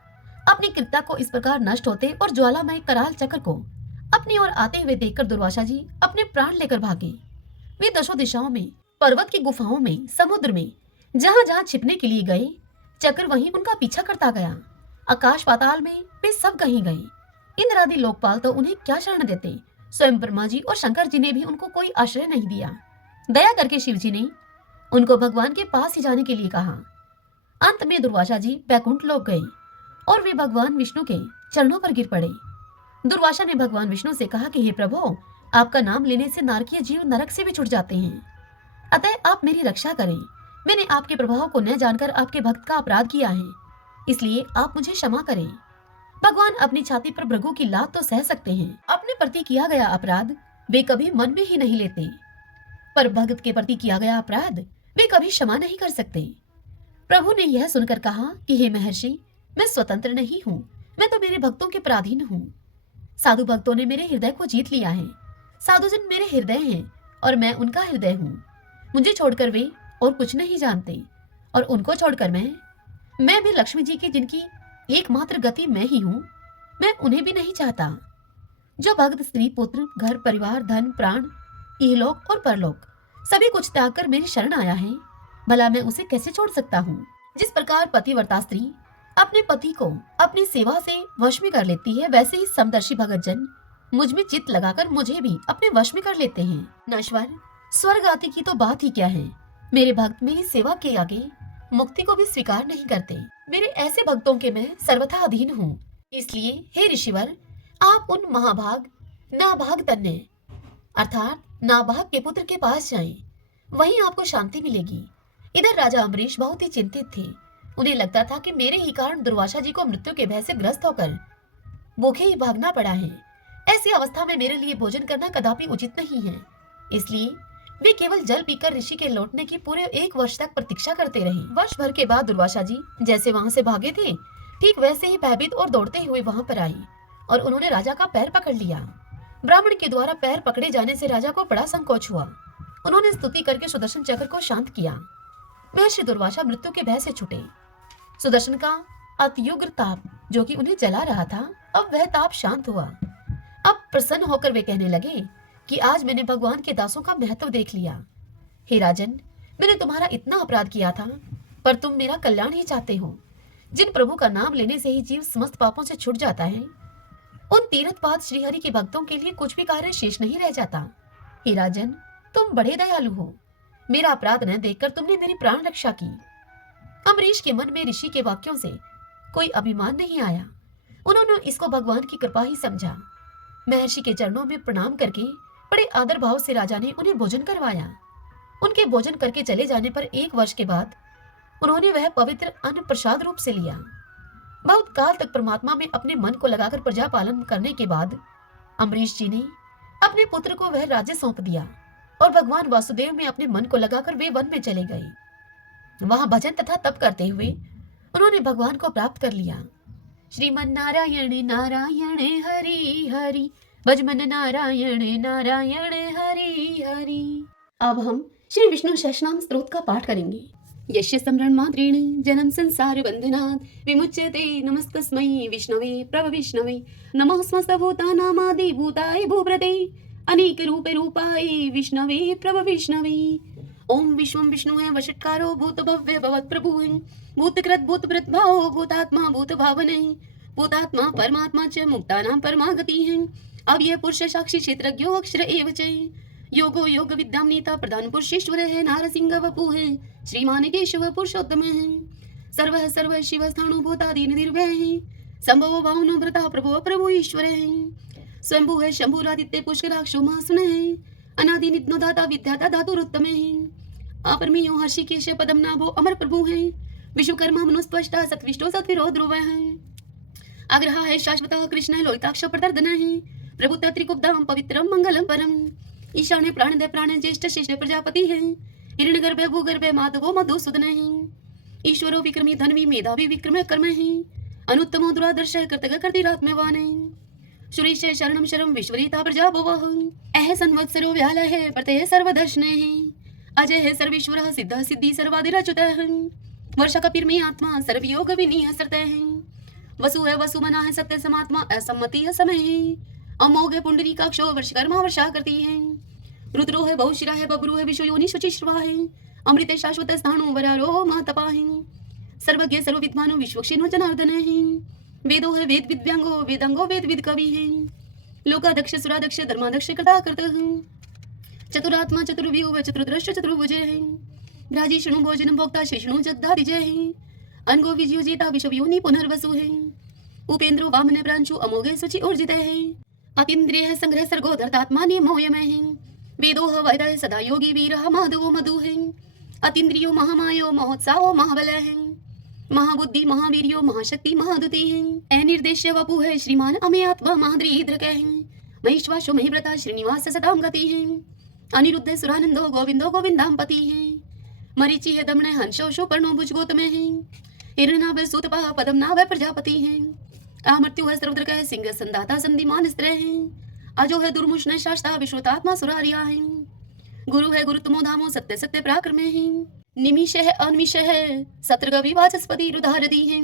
अपनी कृत्या को इस प्रकार नष्ट होते और ज्वालामय कराल चक्र को अपनी ओर आते हुए देखकर दुर्वासा जी अपने प्राण लेकर भागे। वे दशों दिशाओं में, पर्वत की गुफाओं में, समुद्र में, जहां जहां छिपने के लिए गए, चक्र वहीं उनका पीछा करता गया। आकाश पाताल में वे सब कहीं गए। इंद्र आदि लोकपाल तो उन्हें क्या शरण देते। स्वयं ब्रह्मा जी और शंकर जी ने भी उनको कोई आश्रय नहीं दिया। दया करके शिव जी ने उनको भगवान के पास ही जाने के लिए कहा। अंत में दुर्वासा जी बैकुंठ लोक गए और वे भगवान विष्णु के चरणों पर गिर पड़े। दुर्वासा ने भगवान विष्णु से कहा कि हे प्रभु, आपका नाम लेने से नारकीय जीव नरक से भी छुट जाते हैं, अतः आप मेरी रक्षा करें। मैंने आपके प्रभाव को न जानकर आपके भक्त का अपराध किया है, इसलिए आप मुझे क्षमा करें। भगवान अपनी छाती पर भृगु की लात तो सह सकते हैं, अपने प्रति किया गया अपराध वे कभी मन में ही नहीं लेते, पर भक्त के प्रति किया गया अपराध वे कभी क्षमा नहीं कर सकते। प्रभु ने यह सुनकर कहा कि हे महर्षि, मैं स्वतंत्र नहीं हूँ, मैं तो मेरे भक्तों के पराधीन हूँ। साधु भक्तों ने मेरे हृदय को जीत लिया है। साधुजन मेरे हृदय हैं और मैं उनका हृदय हूँ। मुझे छोड़कर वे और कुछ नहीं जानते, और उनको छोड़कर मैं भी लक्ष्मी जी की जिनकी एकमात्र गति मैं ही हूँ, मैं उन्हें भी नहीं चाहता। जो भक्त स्त्री पुत्र घर परिवार धन प्राण इहलोक और परलोक सभी कुछ त्याग कर मेरी शरण आया है, भला मैं उसे कैसे छोड़ सकता हूँ। जिस प्रकार पतिव्रता स्त्री अपने पति को अपनी सेवा से वश में कर लेती है, वैसे ही समदर्शी भगत जन मुझ में चित्त लगाकर मुझे भी अपने वश में कर लेते हैं। नश्वर स्वर्ग आदि की तो बात ही क्या है, मेरे भक्त मेरी सेवा के आगे मुक्ति को भी स्वीकार नहीं करते। मेरे ऐसे भक्तों के मैं सर्वथा अधीन हूँ। इसलिए हे ऋषिवर, आप उन महाभाग नाभाग तन्य अर्थात नाभाग के पुत्र के पास जाएं, वहीं आपको शांति मिलेगी। इधर राजा अम्बरीश बहुत ही चिंतित थे। उन्हें लगता था कि मेरे ही कारण दुर्वासा जी को मृत्यु के भय से ग्रस्त होकर भूखे ही भागना पड़ा है। ऐसी अवस्था में मेरे लिए भोजन करना कदापि उचित नहीं है, इसलिए वे केवल जल पीकर ऋषि के लौटने की पूरे 1 वर्ष तक प्रतीक्षा करते रहे। वर्ष भर के बाद दुर्वासा जी जैसे वहाँ से भागे थे, ठीक वैसे ही भयभीत और दौड़ते हुए वहाँ पर आई और उन्होंने राजा का पैर पकड़ लिया। ब्राह्मण के द्वारा पैर पकड़े जाने से राजा को बड़ा संकोच हुआ। उन्होंने स्तुति करके सुदर्शन चक्र को शांत किया। महर्षि दुर्वासा मृत्यु के भय से छूटे। सुदर्शन का अत्युग्र ताप जो कि उन्हें जला रहा था, अब वह ताप शांत हुआ। अब प्रसन्न होकर वे कहने लगे कि आज मैंने भगवान के दासों का महत्व देख लिया। हे राजन, मैंने तुम्हारा इतना अपराध किया था, पर तुम मेरा कल्याण ही चाहते हो। जिन प्रभु का नाम लेने से ही जीव समस्त पापों से छूट जाता है, उन तीर्थपाद श्रीहरि के भक्तों के लिए कुछ भी कार्य शेष नहीं रह जाता। हे राजन, तुम बड़े दयालु हो। मेरा अपराध न देखकर तुमने मेरी प्राण रक्षा की। अम्बरीश के मन में ऋषि के वाक्यों से कोई अभिमान नहीं आया। उन्होंने इसको भगवान की कृपा ही समझा। महर्षि के चरणों में प्रणाम करके बड़े आदर भाव से राजा ने उन्हें भोजन करवाया। उनके भोजन करके चले जाने पर 1 वर्ष के बाद उन्होंने वह पवित्र अन्न प्रसाद रूप से लिया। बहुत काल तक परमात्मा में अपने मन को लगाकर प्रजा पालन करने के बाद अम्बरीश जी ने अपने पुत्र को वह राज्य सौंप दिया और भगवान वासुदेव में अपने मन को लगाकर वे वन में चले गए। वहां भजन तथा तप करते हुए उन्होंने भगवान को प्राप्त कर लिया। श्रीमन नारायण नारायण हरि हरि, भजमन नारायण नारायण हरि हरि। अब हम श्री विष्णु सहस्रनाम स्तोत्र का पाठ करेंगे। यस्य स्मरण मात्रेण जन्म संसार बंधनात् विमुच्यते, नमस्तस्मै विष्णवे प्रभ विष्णवे, नमः समस्त भूतानामादि भूताय भूभृते, अनेक रूपे रूपाय विष्णवे प्रभ विष्णवे। ओम विश्वं विष्णुः वषट्कारो भूत भव्य भवत् प्रभुः, भूतकृत भूतभृत भावो भूतात्मा भूत भावने, भूतात्मा परमात्मा च मुक्तानां परमागतिः, अव्यय पुरुष साक्षी क्षेत्रज्ञो अक्षर एव च, योगो योग विद्यां नीता प्रधान पुरुषेश्वर है, नारसिंह वपु है, श्रीमान केशव पुरुषोत्तम है, सर्वः सर्व शिव स्थाणु भूतादि निर्भय है, संभव भावनो भ्रता प्रभु प्रभु ईश्वर है, स्वयंभू है शंभुरादित्य पुष्कराक्षो महासुन है, अनादि नित्नो दाता विद्याता धातुरुत्तम है, अपरमेयो हर्षिकेश पदम नाभो अमर प्रभु है, विश्वकर्मा मनुस्त्वष्टा सत्विष्टो सत्विरो ध्रुव है, आग्रह है शाश्वत कृष्ण लोहिताक्ष प्रदर्दन है, प्रभुता त्रिकुब्धाम पवित्रम मंगलम परम, ईशान्य प्राणदय प्राण ज्येष्ठ शेष प्रजापति है, हिरण्यगर्भ भूगर्भ माधवो मधुसूदन है, ईश्वरो विक्रमी धनवी मेधावी विक्रम कर्म है, अनुत्तमो दुरादर्श कर्तक कर्तिरात्मवान है, सुरेश शरणम शरम विश्वरीता प्रजा भवः, अह संवत्सरो व्याल है प्रत्यय सर्वदर्शन है, अजय है सर्वेश्वर सिद्ध सिद्धि सर्वादिरच्युत है, वर्षा कपिर में आत्मा सर्वयोग विनीय सरत है, वसु है वसुमना है सत्य समात्मा असम्मति है समय है, अमोघ है पुंडरी काक्षो वर्षकर्मा वर्षा करती है, रुद्रो है बहुशिरा है बबरू है विश्व योनि शुचि श्रवा है, अमृत शाश्वत स्थाणु वरारो महतपा है, सर्वज्ञ सर्वविद्वानो विश्वक्षिणो जनार्दन है, वेदो है वेद विद्यांगो वेदांगो वेद विद कवि है, लोकाध्यक्ष सुराध्यक्ष धर्माध्यक्ष कृता करता है, चतुरात्मा चतुर्व्यूह चतुर्दृष्ट चतुर्भुज है, भ्राजी शृणु भोजन भोक्ता शेषणु जगदादिजय है, अनगो विजयो जेता विश्व योनि पुनर्वसु है, उपेंद्रो वामन प्रांशु अमोघे सुचि ऊर्जित है, अतीन्द्रिय है संग्रह सर्गो धर्तात्मा नियमोयमय है, वेदो है वैदय सदा योगी वीर माधवो मधु है, अतीन्द्रियो महामायो महोत्साहो महाबल है, महाबुद्धि महावीर्यो महाशक्ति महादुति है, अनिर्देश्य वपु है श्रीमान अमे आत्मा महाद्रीद्रक है, महेश्वासो महिव्रता श्रीनिवास सदाम गति है, अनिरुद्ध सुरानंदो गोविंदो गोविंदाम पति है, मरीचि है दमन हंसो शोपर्णो भुजगोतम है, हिरणाभ सूतपा पदम नाभ प्रजापति है, अमृत्यु है सर्वद्रक है सिंह संदाता संधिमान स्त्र है, अजो है दुर्मुष्ण शास्ता विश्वतात्मा सुरारिया है, गुरु है गुरुतमो धामो सत्य सत्य पराक्रम है, निमिष है अनिमिष है सत्रगवि वाचस्पति रुधारदी है,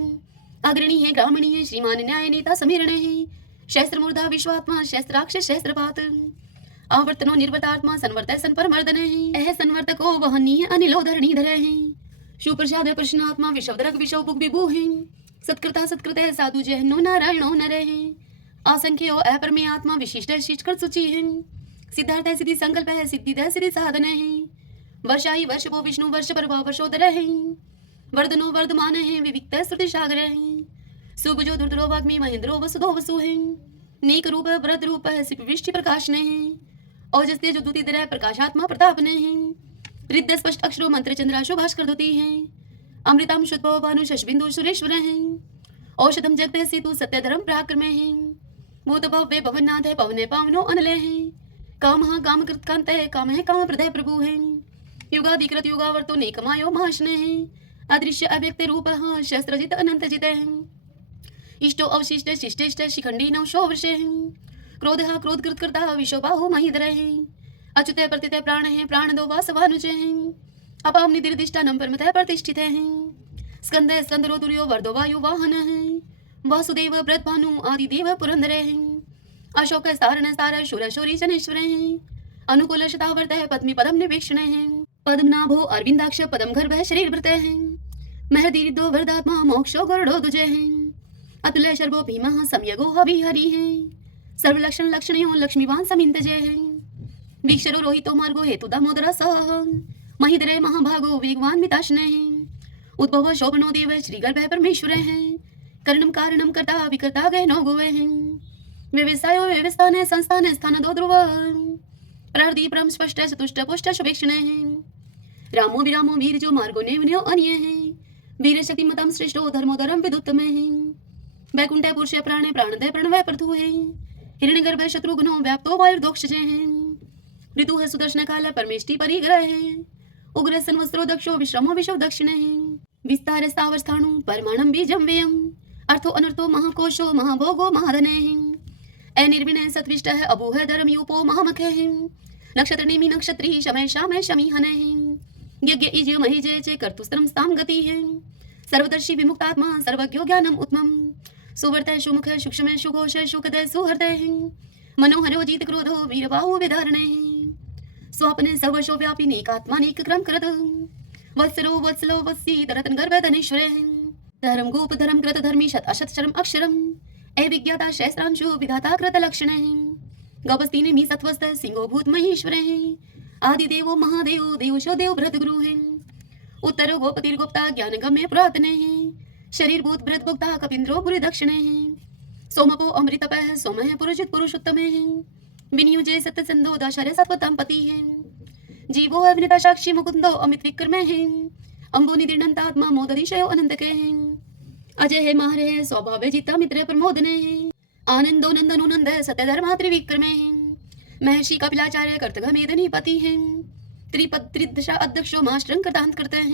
अग्रणी है ग्रामणी है श्रीमान न्याय नेता समीरण है, शस्त्र मूर्धा विश्वात्मा शस्त्राक्ष शस्त्रपात, आवर्तनो निर्वतात्मा संवर्त संपरमर्दन है, अह संवर्तको वहनीय अनिलो धरणीधर है, सुप्रसाद प्रश्नात्मा विश्वदरक विश्व बुक विभु है, सत्कृता सत्कृत है साधु जहनो नारायणो नर है, असंख्यो अपरमे आत्मा विशिष्ट शिष्ट सूचि है, सिद्धार्थ है सिद्धि संकल्प है सिद्धि दय सिद्धि साधन है, वर्षाई वर्ष वो विष्णु वर्ष पर वर्षोदर है, वर्धनो वर्धमान है विविक्त श्रुति सागर है, सुभजो दुर्धरो वाग्मी महेंद्रो वसुधो वसु है, नेक रूप व्रत रूप है सिप विष्टि प्रकाश ने है, ओजस्ते जो दूती दर प्रकाशात्मा प्रताप ने है, रिद्ध स्पष्ट अक्षरो मंत्र चंद्राशु भास्कर दुती है, अमृतम शुद्ध भानु शशबिंदु सुरेश्वर है, औषधम जगत सेतु सत्य धर्म पराक्रम है, भूत भव्य भवनाथ है पवने पावनो अनल है, कामः कामकृत्कान्तः कामः कामप्रदः प्रभुः युगादिकृत युगावर्तो नेकमायो महाशनः अदृश्य अव्यक्त रूपः शस्त्रजित अनन्तजितः इष्टो अवशिष्ट शिष्टेष्ट शिखण्डी नवशो वृषः क्रोधः क्रोधकृत्कर्ता विश्वबाहु महीधरः अच्युतः प्रतितः प्राणः प्राणदो वासवानुजः अपां निदिर्दिष्टानं परमतः प्रतिष्ठितः स्कन्दः स्कन्दरो तुर्यो वर्धो वायु वाहनः वासुदेव ब्रतभानु आदिदेव पुरन्दरः अशोकः सारणः सारः शूरः शौरी जनेश्वरः अनुकूल शतावर्तः पद्मी पदम निवेक्षणः पद्मनाभो अरविन्दाक्ष पदम गर्भः शरीरभृतः महदीर्दो वरदात्मा मोक्षो गरुडो दुजः अतुल्य शर्वो भीमः सम्यगो हविहरिः सर्वलक्षण लक्षणयो लक्ष्मीवान् समिन्तजः वीक्षरो रोहितो मार्गो हेतु दामोदर सह महीधरे महाभागो वेगवान् मिताशनः उद्भव शोभनो देव श्रीगर्भः परमेश्वरः करणं कारणं कर्ता विकर्ता गहनो गोवः व्यवसायो व्यवस्थाने संस्थाने स्थान दो ध्रुव प्रहरदीपरम स्पष्ट चतुष्ट पुष्ट शुभेक्षणः रामो विरामो वीरजो मार्गो नेवन्यो अन्यः वीरशक्तिमतं श्रेष्ठो धर्मोदरं विदुत्तमः वैकुण्ठे पुरुषे प्राणे प्राणदे प्रणवः प्रथुः हिरण्यगर्भः शत्रुघ्नो व्याप्तो वायुर्दोक्षजः ऋतुः सुदर्शन काल परमेष्टि परिग्रह उग्र सन्वस्त्रो दक्षो विश्रमो विशव दक्षिणः विस्तार स्थावरस्थाणु परमाणं बीजं व्ययम् अर्थो अनर्थो महाकोशो महाभोगो महाधनः अनिर्विणः सत्विष्टः अभूः धर्मयूपो महामखः नक्षत्रनेमि नक्षत्री शमय शामय शमीहनः यज्ञ इज महेजय च कर्तुस्त्रं स्तां गतिः सर्वदर्शी विमुक्तात्मा सर्वज्ञो ज्ञानम् उत्तमम् सुवर्तः सुमुखः सूक्ष्मः सुघोषः सुखदः सुहृदः मनोहरो जित क्रोधो वीरबाहु विधारणः स्वप्ने सर्वशो व्यापी नेकात्मानेक क्रम कृत वत्सरो वत्सलो वत्सी तरतन गर्भधनेश्वरः धर्म गोप धर्म कृत धर्मी शत अशत शरम अक्षरम अविज्ञाता शस्त्रांशो विधाता कृत लक्षणः गपस्तीने मी सत्वस्त सिंहो भूत महेश्वरः आदिदेवो महादेवो देवशो देव भृत गुरुः उत्तरो गोपतिर्गुप्ता ज्ञानगम्य पुरातनः शरीर भूत भृत भुक्ता कपीन्द्रो पुरी दक्षिणः सोमपो अमृतपः सोमः पुरुषित पुरुषोत्तमः विनियुजे सत्यचंदो दाशर्य सत्वतां पतिः जीवो अविनिता साक्षी मुकुंदो अमित विक्रमः अंबो निदिर्णन्तात्मा मोददिशयो अनन्तकः अजय है महारे स्वभाव जिता मित्र प्रमोदनः आनंदो नंदनो नंद सत्यधर्मा त्रिविक्रमः महर्षि कपिलाचार्य कर्तघमेदनी पतिः त्रिपद त्रिदशा अध्यक्षो माष्ट्रं कृतांत कृतः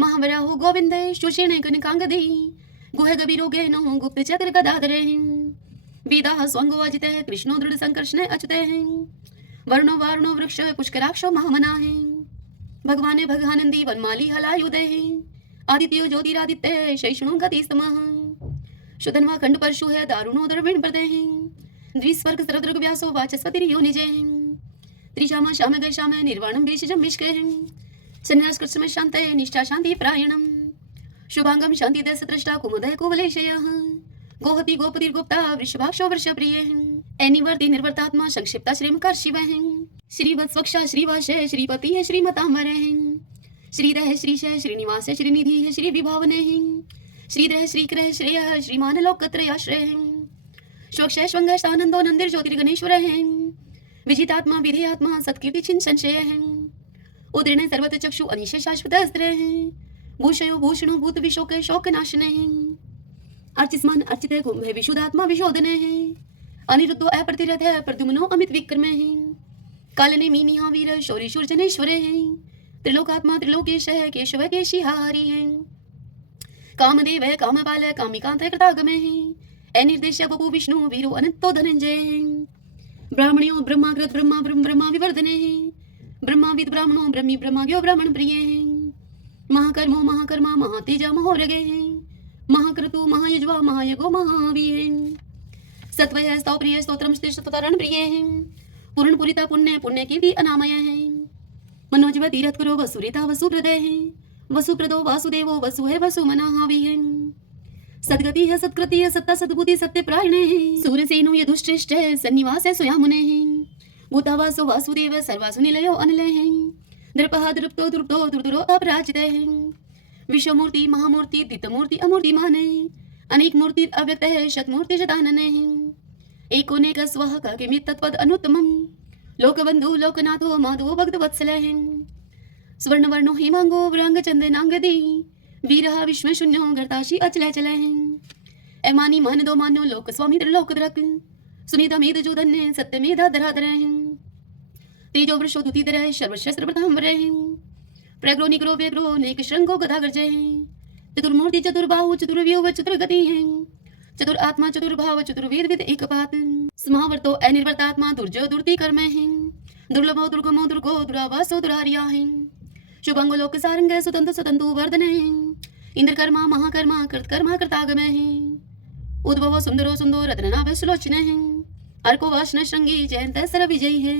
महावराहो गोविंद शुषेण कनकांगदी गुह गभीरो गहनो गुप्त चक्र गदाधरः वेदाः स्वंगो अजितः कृष्णो दृढ़ संकर्षण अच्युतः वर्णो वारुणो वृक्ष पुष्कराक्षो महामनाः भगवाने भगानंदी वनमाली हलायुधः आदित्यो ज्योतिरादित्य शैषणो गतिस्तमः शुधन्वा खंड परशु है दारुणो द्रविण प्रदः द्विस्वर्ग सरदृग व्यासो वाचस्पतिर्यो निजः त्रिशामा शाम गय शाम निर्वाणं वेशजं विष्कः सन्यासकृत्सम शान्तये निष्ठा शांति प्रायणम् शुभांगम शांति दशत्रष्टा कुमुदय कुवलेशयः गोहति गोपतिर्गुप्ता वृषभाक्षो वृषप्रियः अनिवर्ति निर्वर्तात्मा संक्षिप्ता श्रीमकर शिवः श्रीवत्स्वक्षा श्रीवासः श्रीपतिः श्रीमतांबरः श्रीधः श्रीशः श्रीनिवासः श्रीनिधिः श्रीविभावनः श्रीधः श्रीकरः श्रेयः श्रीमान लोकत्रयाश्रयः स्वक्षः स्वंगः सानंदो नंदिर ज्योतिर्गणेश्वरः विजितात्मा विधेयात्मा सत्कीर्ति संशयः उदृण सर्वत्र चक्षु अनिश शाश्वत अस्त्रः भूषयो भूषणो भूत विशोक शोकनाशनः अर्चिस्मान अर्चित कुंभ विशुद्धात्मा विशोधनः अनिरुद्धो अप्रतिरथः प्रद्युम्नो अमित विक्रमः कालने मीनिहा वीर शौरी शूरजनेश्वरः त्रिलोकात्मा त्रिलोकेशः केशव केशिहारिः कामदेव कामपाल कामिकांत कृतागमः अनिर्देश्य बभु विष्णु वीरो अनंतो धनंजयः ब्राह्मणयो ब्रह्माग्रत ब्रह्मा ब्रह्म ब्रह्मा विवर्धनः ब्रह्माविद ब्राह्मणो ब्रह्मी ब्रह्माज्ञो ब्राह्मण प्रियः महाकर्मो महाकर्मा महातेजा महोरगः महाक्रतु महायज्वा महायगो महावीर सत्वय स्तोप्रिय स्तोत्रम स्तोतरण प्रियः पूर्णपुरिता पुण्य पुण्य कीर्ति अनामयः मनोजव तीरथ करो वसुरेता वसुप्रदः वसुप्रदो वासुदेवो वसुः वसुमनाहाविः सद्गति है सत्कृति है सत्ता सद्बुद्धि सत्यप्रायणः सूरसेनो यदुश्रेष्ठ सन्निवास स्वयामुनः भूतावासो वासुदेव सर्वासु निलयो अनिलः दृपः दृप्तो दृप्तो दुर्दुरो अपराजितः विश्वमूर्ति महामूर्ति दितमूर्ति अमूर्तिमान अनेक मूर्ति अव्यक्तः शतमूर्ति शताननः एकोनेक स्वः किमित् तत्पद अनुत्तमम् लोकबन्धु लोकनाथो माधवो भक्तवत्सलः स्वर्णवर्णो हेमांगो व्रांगचंदनांगदी वीरः विश्वशून्यो गर्ताशी अचलचलः एमानी मान दो मानो लोक स्वामी त्रिलोकद्रक सुनीता मेद जो धन्य सत्यमेधा धराधरः तेजो वृषोदुतिधरः सर्वशस्त्र प्रथमवरः प्रग्रो निग्रो व्यग्रो नेक श्रृंगो गदा गर्जः चतुर्मूर्ति चतुर्बाहु चतुर्व्यूह चतुर्गतिः चतुरात्मा चतुर्भाव चतुर्वेद एकपात समावर्तो अनिर्वर्तात्मा दुर्जय दुर्ति कर्मः दुर्लभो दुर्गमो दुर्गो दुरावासो दुरार्याः शुभंगो लोक सारंग सुतंतु सुतंतु वर्धनः इंद्रकर्मा महाकर्मा कृतकर्मा कृतागमः उद्भवो सुंदरो सुंदो रत्ननाभ सुलोचनः अर्को वाशन श्रृंगी जयंत सर्वविजयी है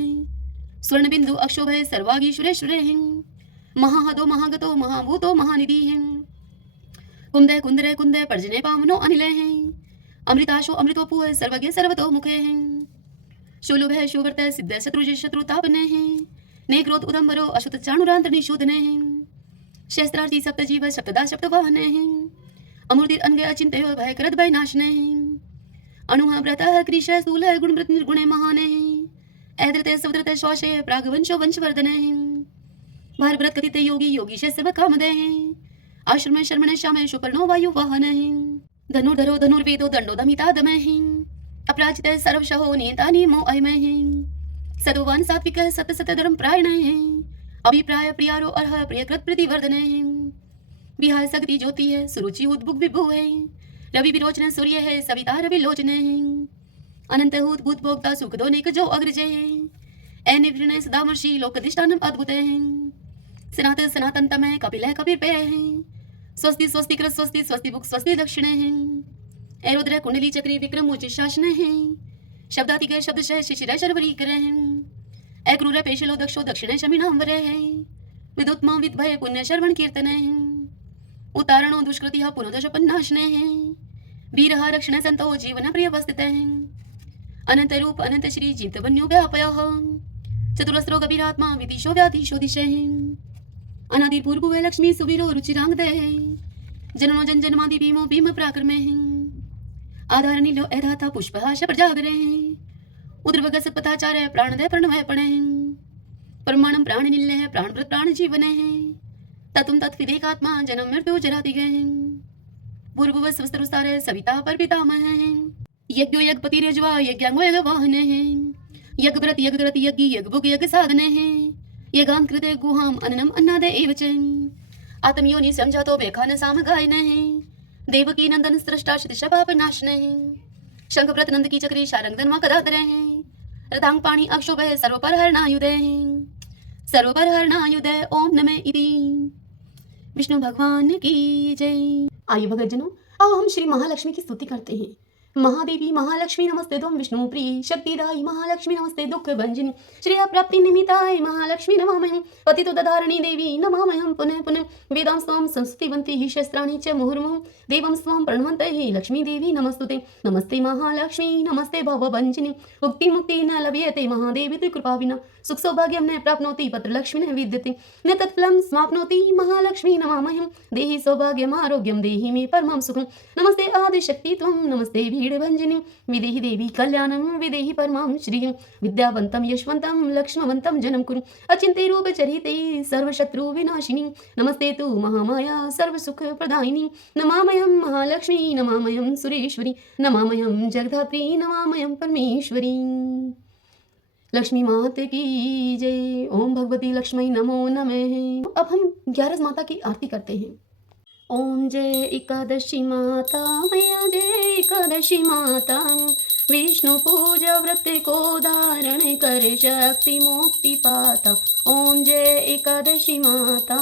स्वर्ण बिंदु अक्षोभय सर्वागीश्वरेश्वरे हैं महाहदो महागतो महाभूतो महानिधि हैं कुंदय कुंदरे कुंदय पर्जने पावनो अनिल हैं अमृताशो अमृतोपु है सर्वज्ञ सर्वतो मुखे हैं शूलुभ है शुवर्त सिद्ध शत्रुज शत्रुतापने हैं नेक्रोत उदंबरो अशुत चाणुरांत निशोधने हैं शस्त्रार्थी सप्तजीव सप्तदा सप्तवाहने हैं अमूर्ति अनगे अचिंत्य भय करत भय नाशने हैं अणुः व्रतः कृश स्थूल गुणवृत निर्गुणे महाने हैं ऐद्रते सवद्रत श्वासे प्रागवंशो वंशवर्धने हैं भारव्रत कथित योगी योगीश सर्व कामदे हैं आश्रम शर्मण श्याम सुपर्णो वायु वाहन हैं धनुर्धरो धनुर्वेदो दंडो दमिता दमय हैं अपराजित सर्वशहो नियता नियमो अयमय हैं सदोवान सात्विक सत सत धर्म प्रायण हैं अभिप्राय प्रियारो अर्ह प्रियकृत प्रतिवर्धन हैं विहाय सकति ज्योति है सुरुचि उद्भुग विभु है रवि विरोचन सूर्य है सविता रवि लोचने हैं अनंत हूत भूत भोक्ता सुख दोनिक जो अग्रज है अनिवृण सदामर्षि लोकधिष्ठानम अद्भुत हैं सनातन सनातन तमय कपिल है कबीर पे हैं स्वस्ति स्वस्ति कृत स्वस्ति स्वस्ति भुक स्वस्ति दक्षिणे हैं एरुद्र कुंडली चक्री विक्रम उच्च शासन हैं शब्दातिक शब्दशः शिशिर शर्वरी करे हैं अक्रूर पेशलो दक्षो दक्षिणे शमिनांबर है विदुत्मा विद्भय पुण्य शर्वण कीर्तन हैं उतारणो दुष्कृति पुनोदश पन्नाशने हैं वीर रक्षण संतो जीवन प्रिय वस्थित हैं अनंत रूप अनंत श्री जीवित वन्यो व्यापय चतुरस्रो गभीरात्मा विदिशो व्याधीशो दिशे अनादि पूर्व लक्ष्मी सुवीरो रुचिरांग दे जननो जन जन्मादि भीमो भीम पराक्रमे आधार नीलो ऐधाता पुष्पहाश प्रजागरे उद्रवगस पथाचार्य प्राणदय प्रणवय पणे परमाणम प्राण निल्य है प्राणव्रत प्राण जीवन है ततुम तत्विदेकात्मा जन्म मृत्यु जराति गए पूर्व स्वस्तरुस्तार सविता पर पितामह हैं यज्ञो यज्ञपति रजवा यज्ञांगो यज्ञ वाहन हैं यज्ञ व्रत यज्ञ कृत यज्ञ यज्ञ भुग यज्ञ साधने हैं यज्ञान कृत गुहाम अन्नम अन्नाद एव च आत्मयोनि समझातो बेखान साम गायन हैं देवकी नंदन सृष्टा शिक्षा पाप नाशने हैं शंख व्रत नंद की चक्री शारंग धर्मा कदाधर हैं रथांग पाणी अक्षोभ सर्वपर हरणायुधे सर्वपर हरणायुधे ओम नमः इति विष्णु भगवान की जय। आइए भगतजनों, अब हम श्री महालक्ष्मी की स्तुति करते हैं। महादेवी महालक्ष्मी नमस्ते तुम विष्णु प्रिय शक्तिदायी महालक्ष्मी नमस्ते दुख भंजनी श्रेय प्राप्ति निमित्ताय महालक्ष्मी नमामहं पतितो दधारिणी देवी नमामहं पुनः पुनः वेदां स्वाम संस्तुतिवन्ति हि शस्त्राणि च मुहुर्मुहुः देवं स्वाम प्रणवन्तः लक्ष्मी देवी नमस्तुते नमस्ते महालक्ष्मी नमस्ते भवभञ्जनी मुक्ति मुक्ति न लभ्यते महादेवी तुई कृपा विना सुख सौभाग्यं न प्राप्नोति पत्रलक्ष्मी न विद्यते न तत्फलं समाप्नोति महालक्ष्मी नमामहं देहि सौभाग्यम् आरोग्यं देहि मे परमं सुखं नमस्ते आदिशक्ति त्वं नमस्ते भीडभञ्जनी विदेहि देवी कल्याणं विदेहि परमां श्रियं विद्यावन्तं यशवन्तं लक्ष्मवन्तं जनं कुरु अचिन्त्य रूपचरिते सर्वशत्रु विनाशिनी नमस्ते तु महामाया सर्वसुख प्रदायिनी नमामयं महालक्ष्मी नमामयं सुरेश्वरी नमामयं जगधात्री नमामयं परमेश्वरी। लक्ष्मी माता की जय। ओम भगवती लक्ष्मी नमो नमः। अब हम 11 माता की आरती करते हैं। ओम जय एकादशी माता मैया जय एकादशी माता विष्णु पूजा व्रत को धारण कर शक्ति मुक्ति पाता। ओम जय एकादशी माता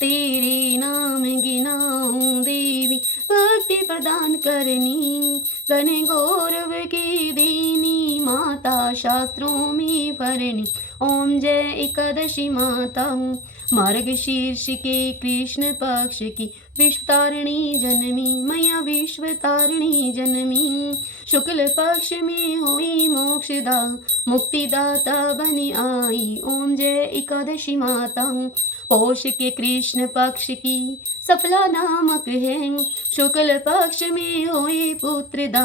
तेरे नाम गिनाऊं देवी भक्ति प्रदान करनी घन गौरव की देनी माता शास्त्रों में भरनी। ओम जय एकादशी माता मार्ग शीर्ष के कृष्ण पक्ष की विश्व तारिणी जनमी मैया विश्व तारिणी जनमी शुक्ल पक्ष में हुई मोक्षदा मुक्तिदाता बनी आई। ओम जय एकादशी माता पौष के कृष्ण पक्ष की सफला नामक है शुक्ल पक्ष में हुई पुत्रदा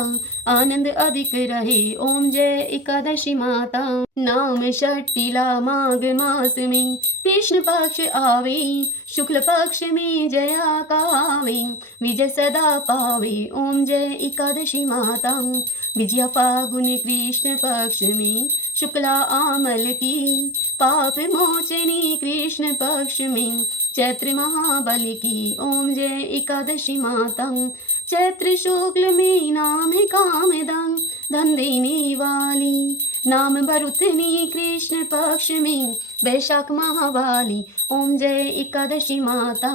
आनंद अधिक रहे। ओम जय एकादशी माता नाम षष्ठीला माघ मास में कृष्ण पक्ष आवे शुक्ल पक्ष में जया कावे विजय सदा पावे। ओम जय एकादशी माता विजया फागुन कृष्ण पक्ष में शुक्ला आमल की पाप मोचनी कृष्ण पक्ष में चैत्र महाबली की ओम जय एकादशी माता। चैत्र शुक्ल में नाम है कामदं धन देने वाली, नाम भरुतनी कृष्ण पक्ष में वैशाख महावाली ओम जय एकादशी माता।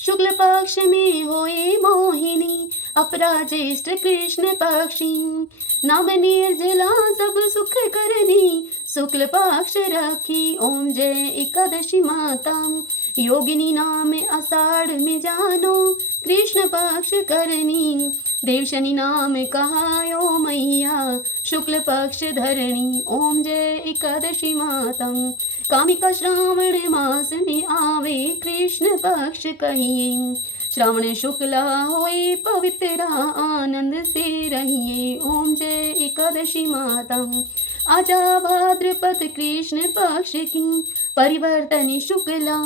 शुक्ल पक्ष में होए मोहिनी अपराजेष्ठ कृष्ण पक्षी, नाम निर्जला सब सुख करनी शुक्ल पक्ष रखी ओम जय एकादशी माता। योगिनी नाम आषाढ़ में जानो कृष्ण पक्ष करनी, देवशनि नाम कहायो मैया शुक्ल पक्ष धरणी ओम जय एकादशी माता। कामिका श्रावण मास में आवे कृष्ण पक्ष कहिए, श्रावण शुक्ला होए पवित्र आनंद से रहिए ओम जय एकादशी माता। आजा भाद्रपद कृष्ण पक्ष की परिवर्तन शुक्ला,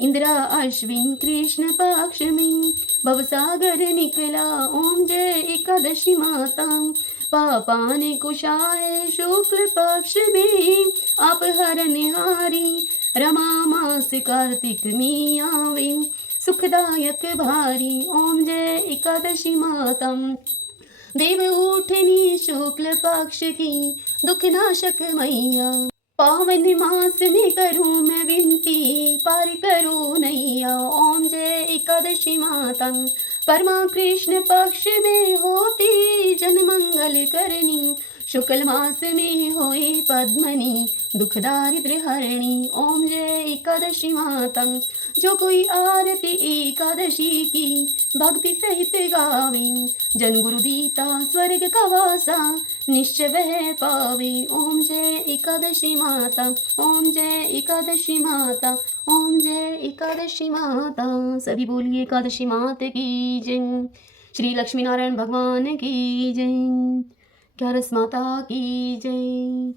इंद्रा अश्विन कृष्ण पक्ष में भवसागर निकला ओम जय एकादशी माता। पापान कुशाय शुक्ल पक्ष में आप हरनिहारी, रमा मास कार्तिक में आवे सुखदायक भारी ओम जय एकादशी माता। देव उठनी शुक्ल पक्ष की दुख नाशक मैया, पावन मास में करूं मैं विनती पार करो नैया ओम जय एकादशी माता। परमा कृष्ण पक्ष में होती जन मंगल करनी, शुक्ल मास में होए पद्मनी दुख दारिद्र्य हरणी ओम जय एकादशी माता। जो कोई आरती एकादशी की भक्ति सहित गावे, जन गुरु दीता स्वर्ग का वासा निश्चय वह पावे ओम जय एकादशी माता। ओम जय एकादशी माता, ओम जय एकादशी माता। सभी बोलिए एकादशी माता की जय। श्री लक्ष्मी नारायण भगवान की जय। ग्यारस माता की जय।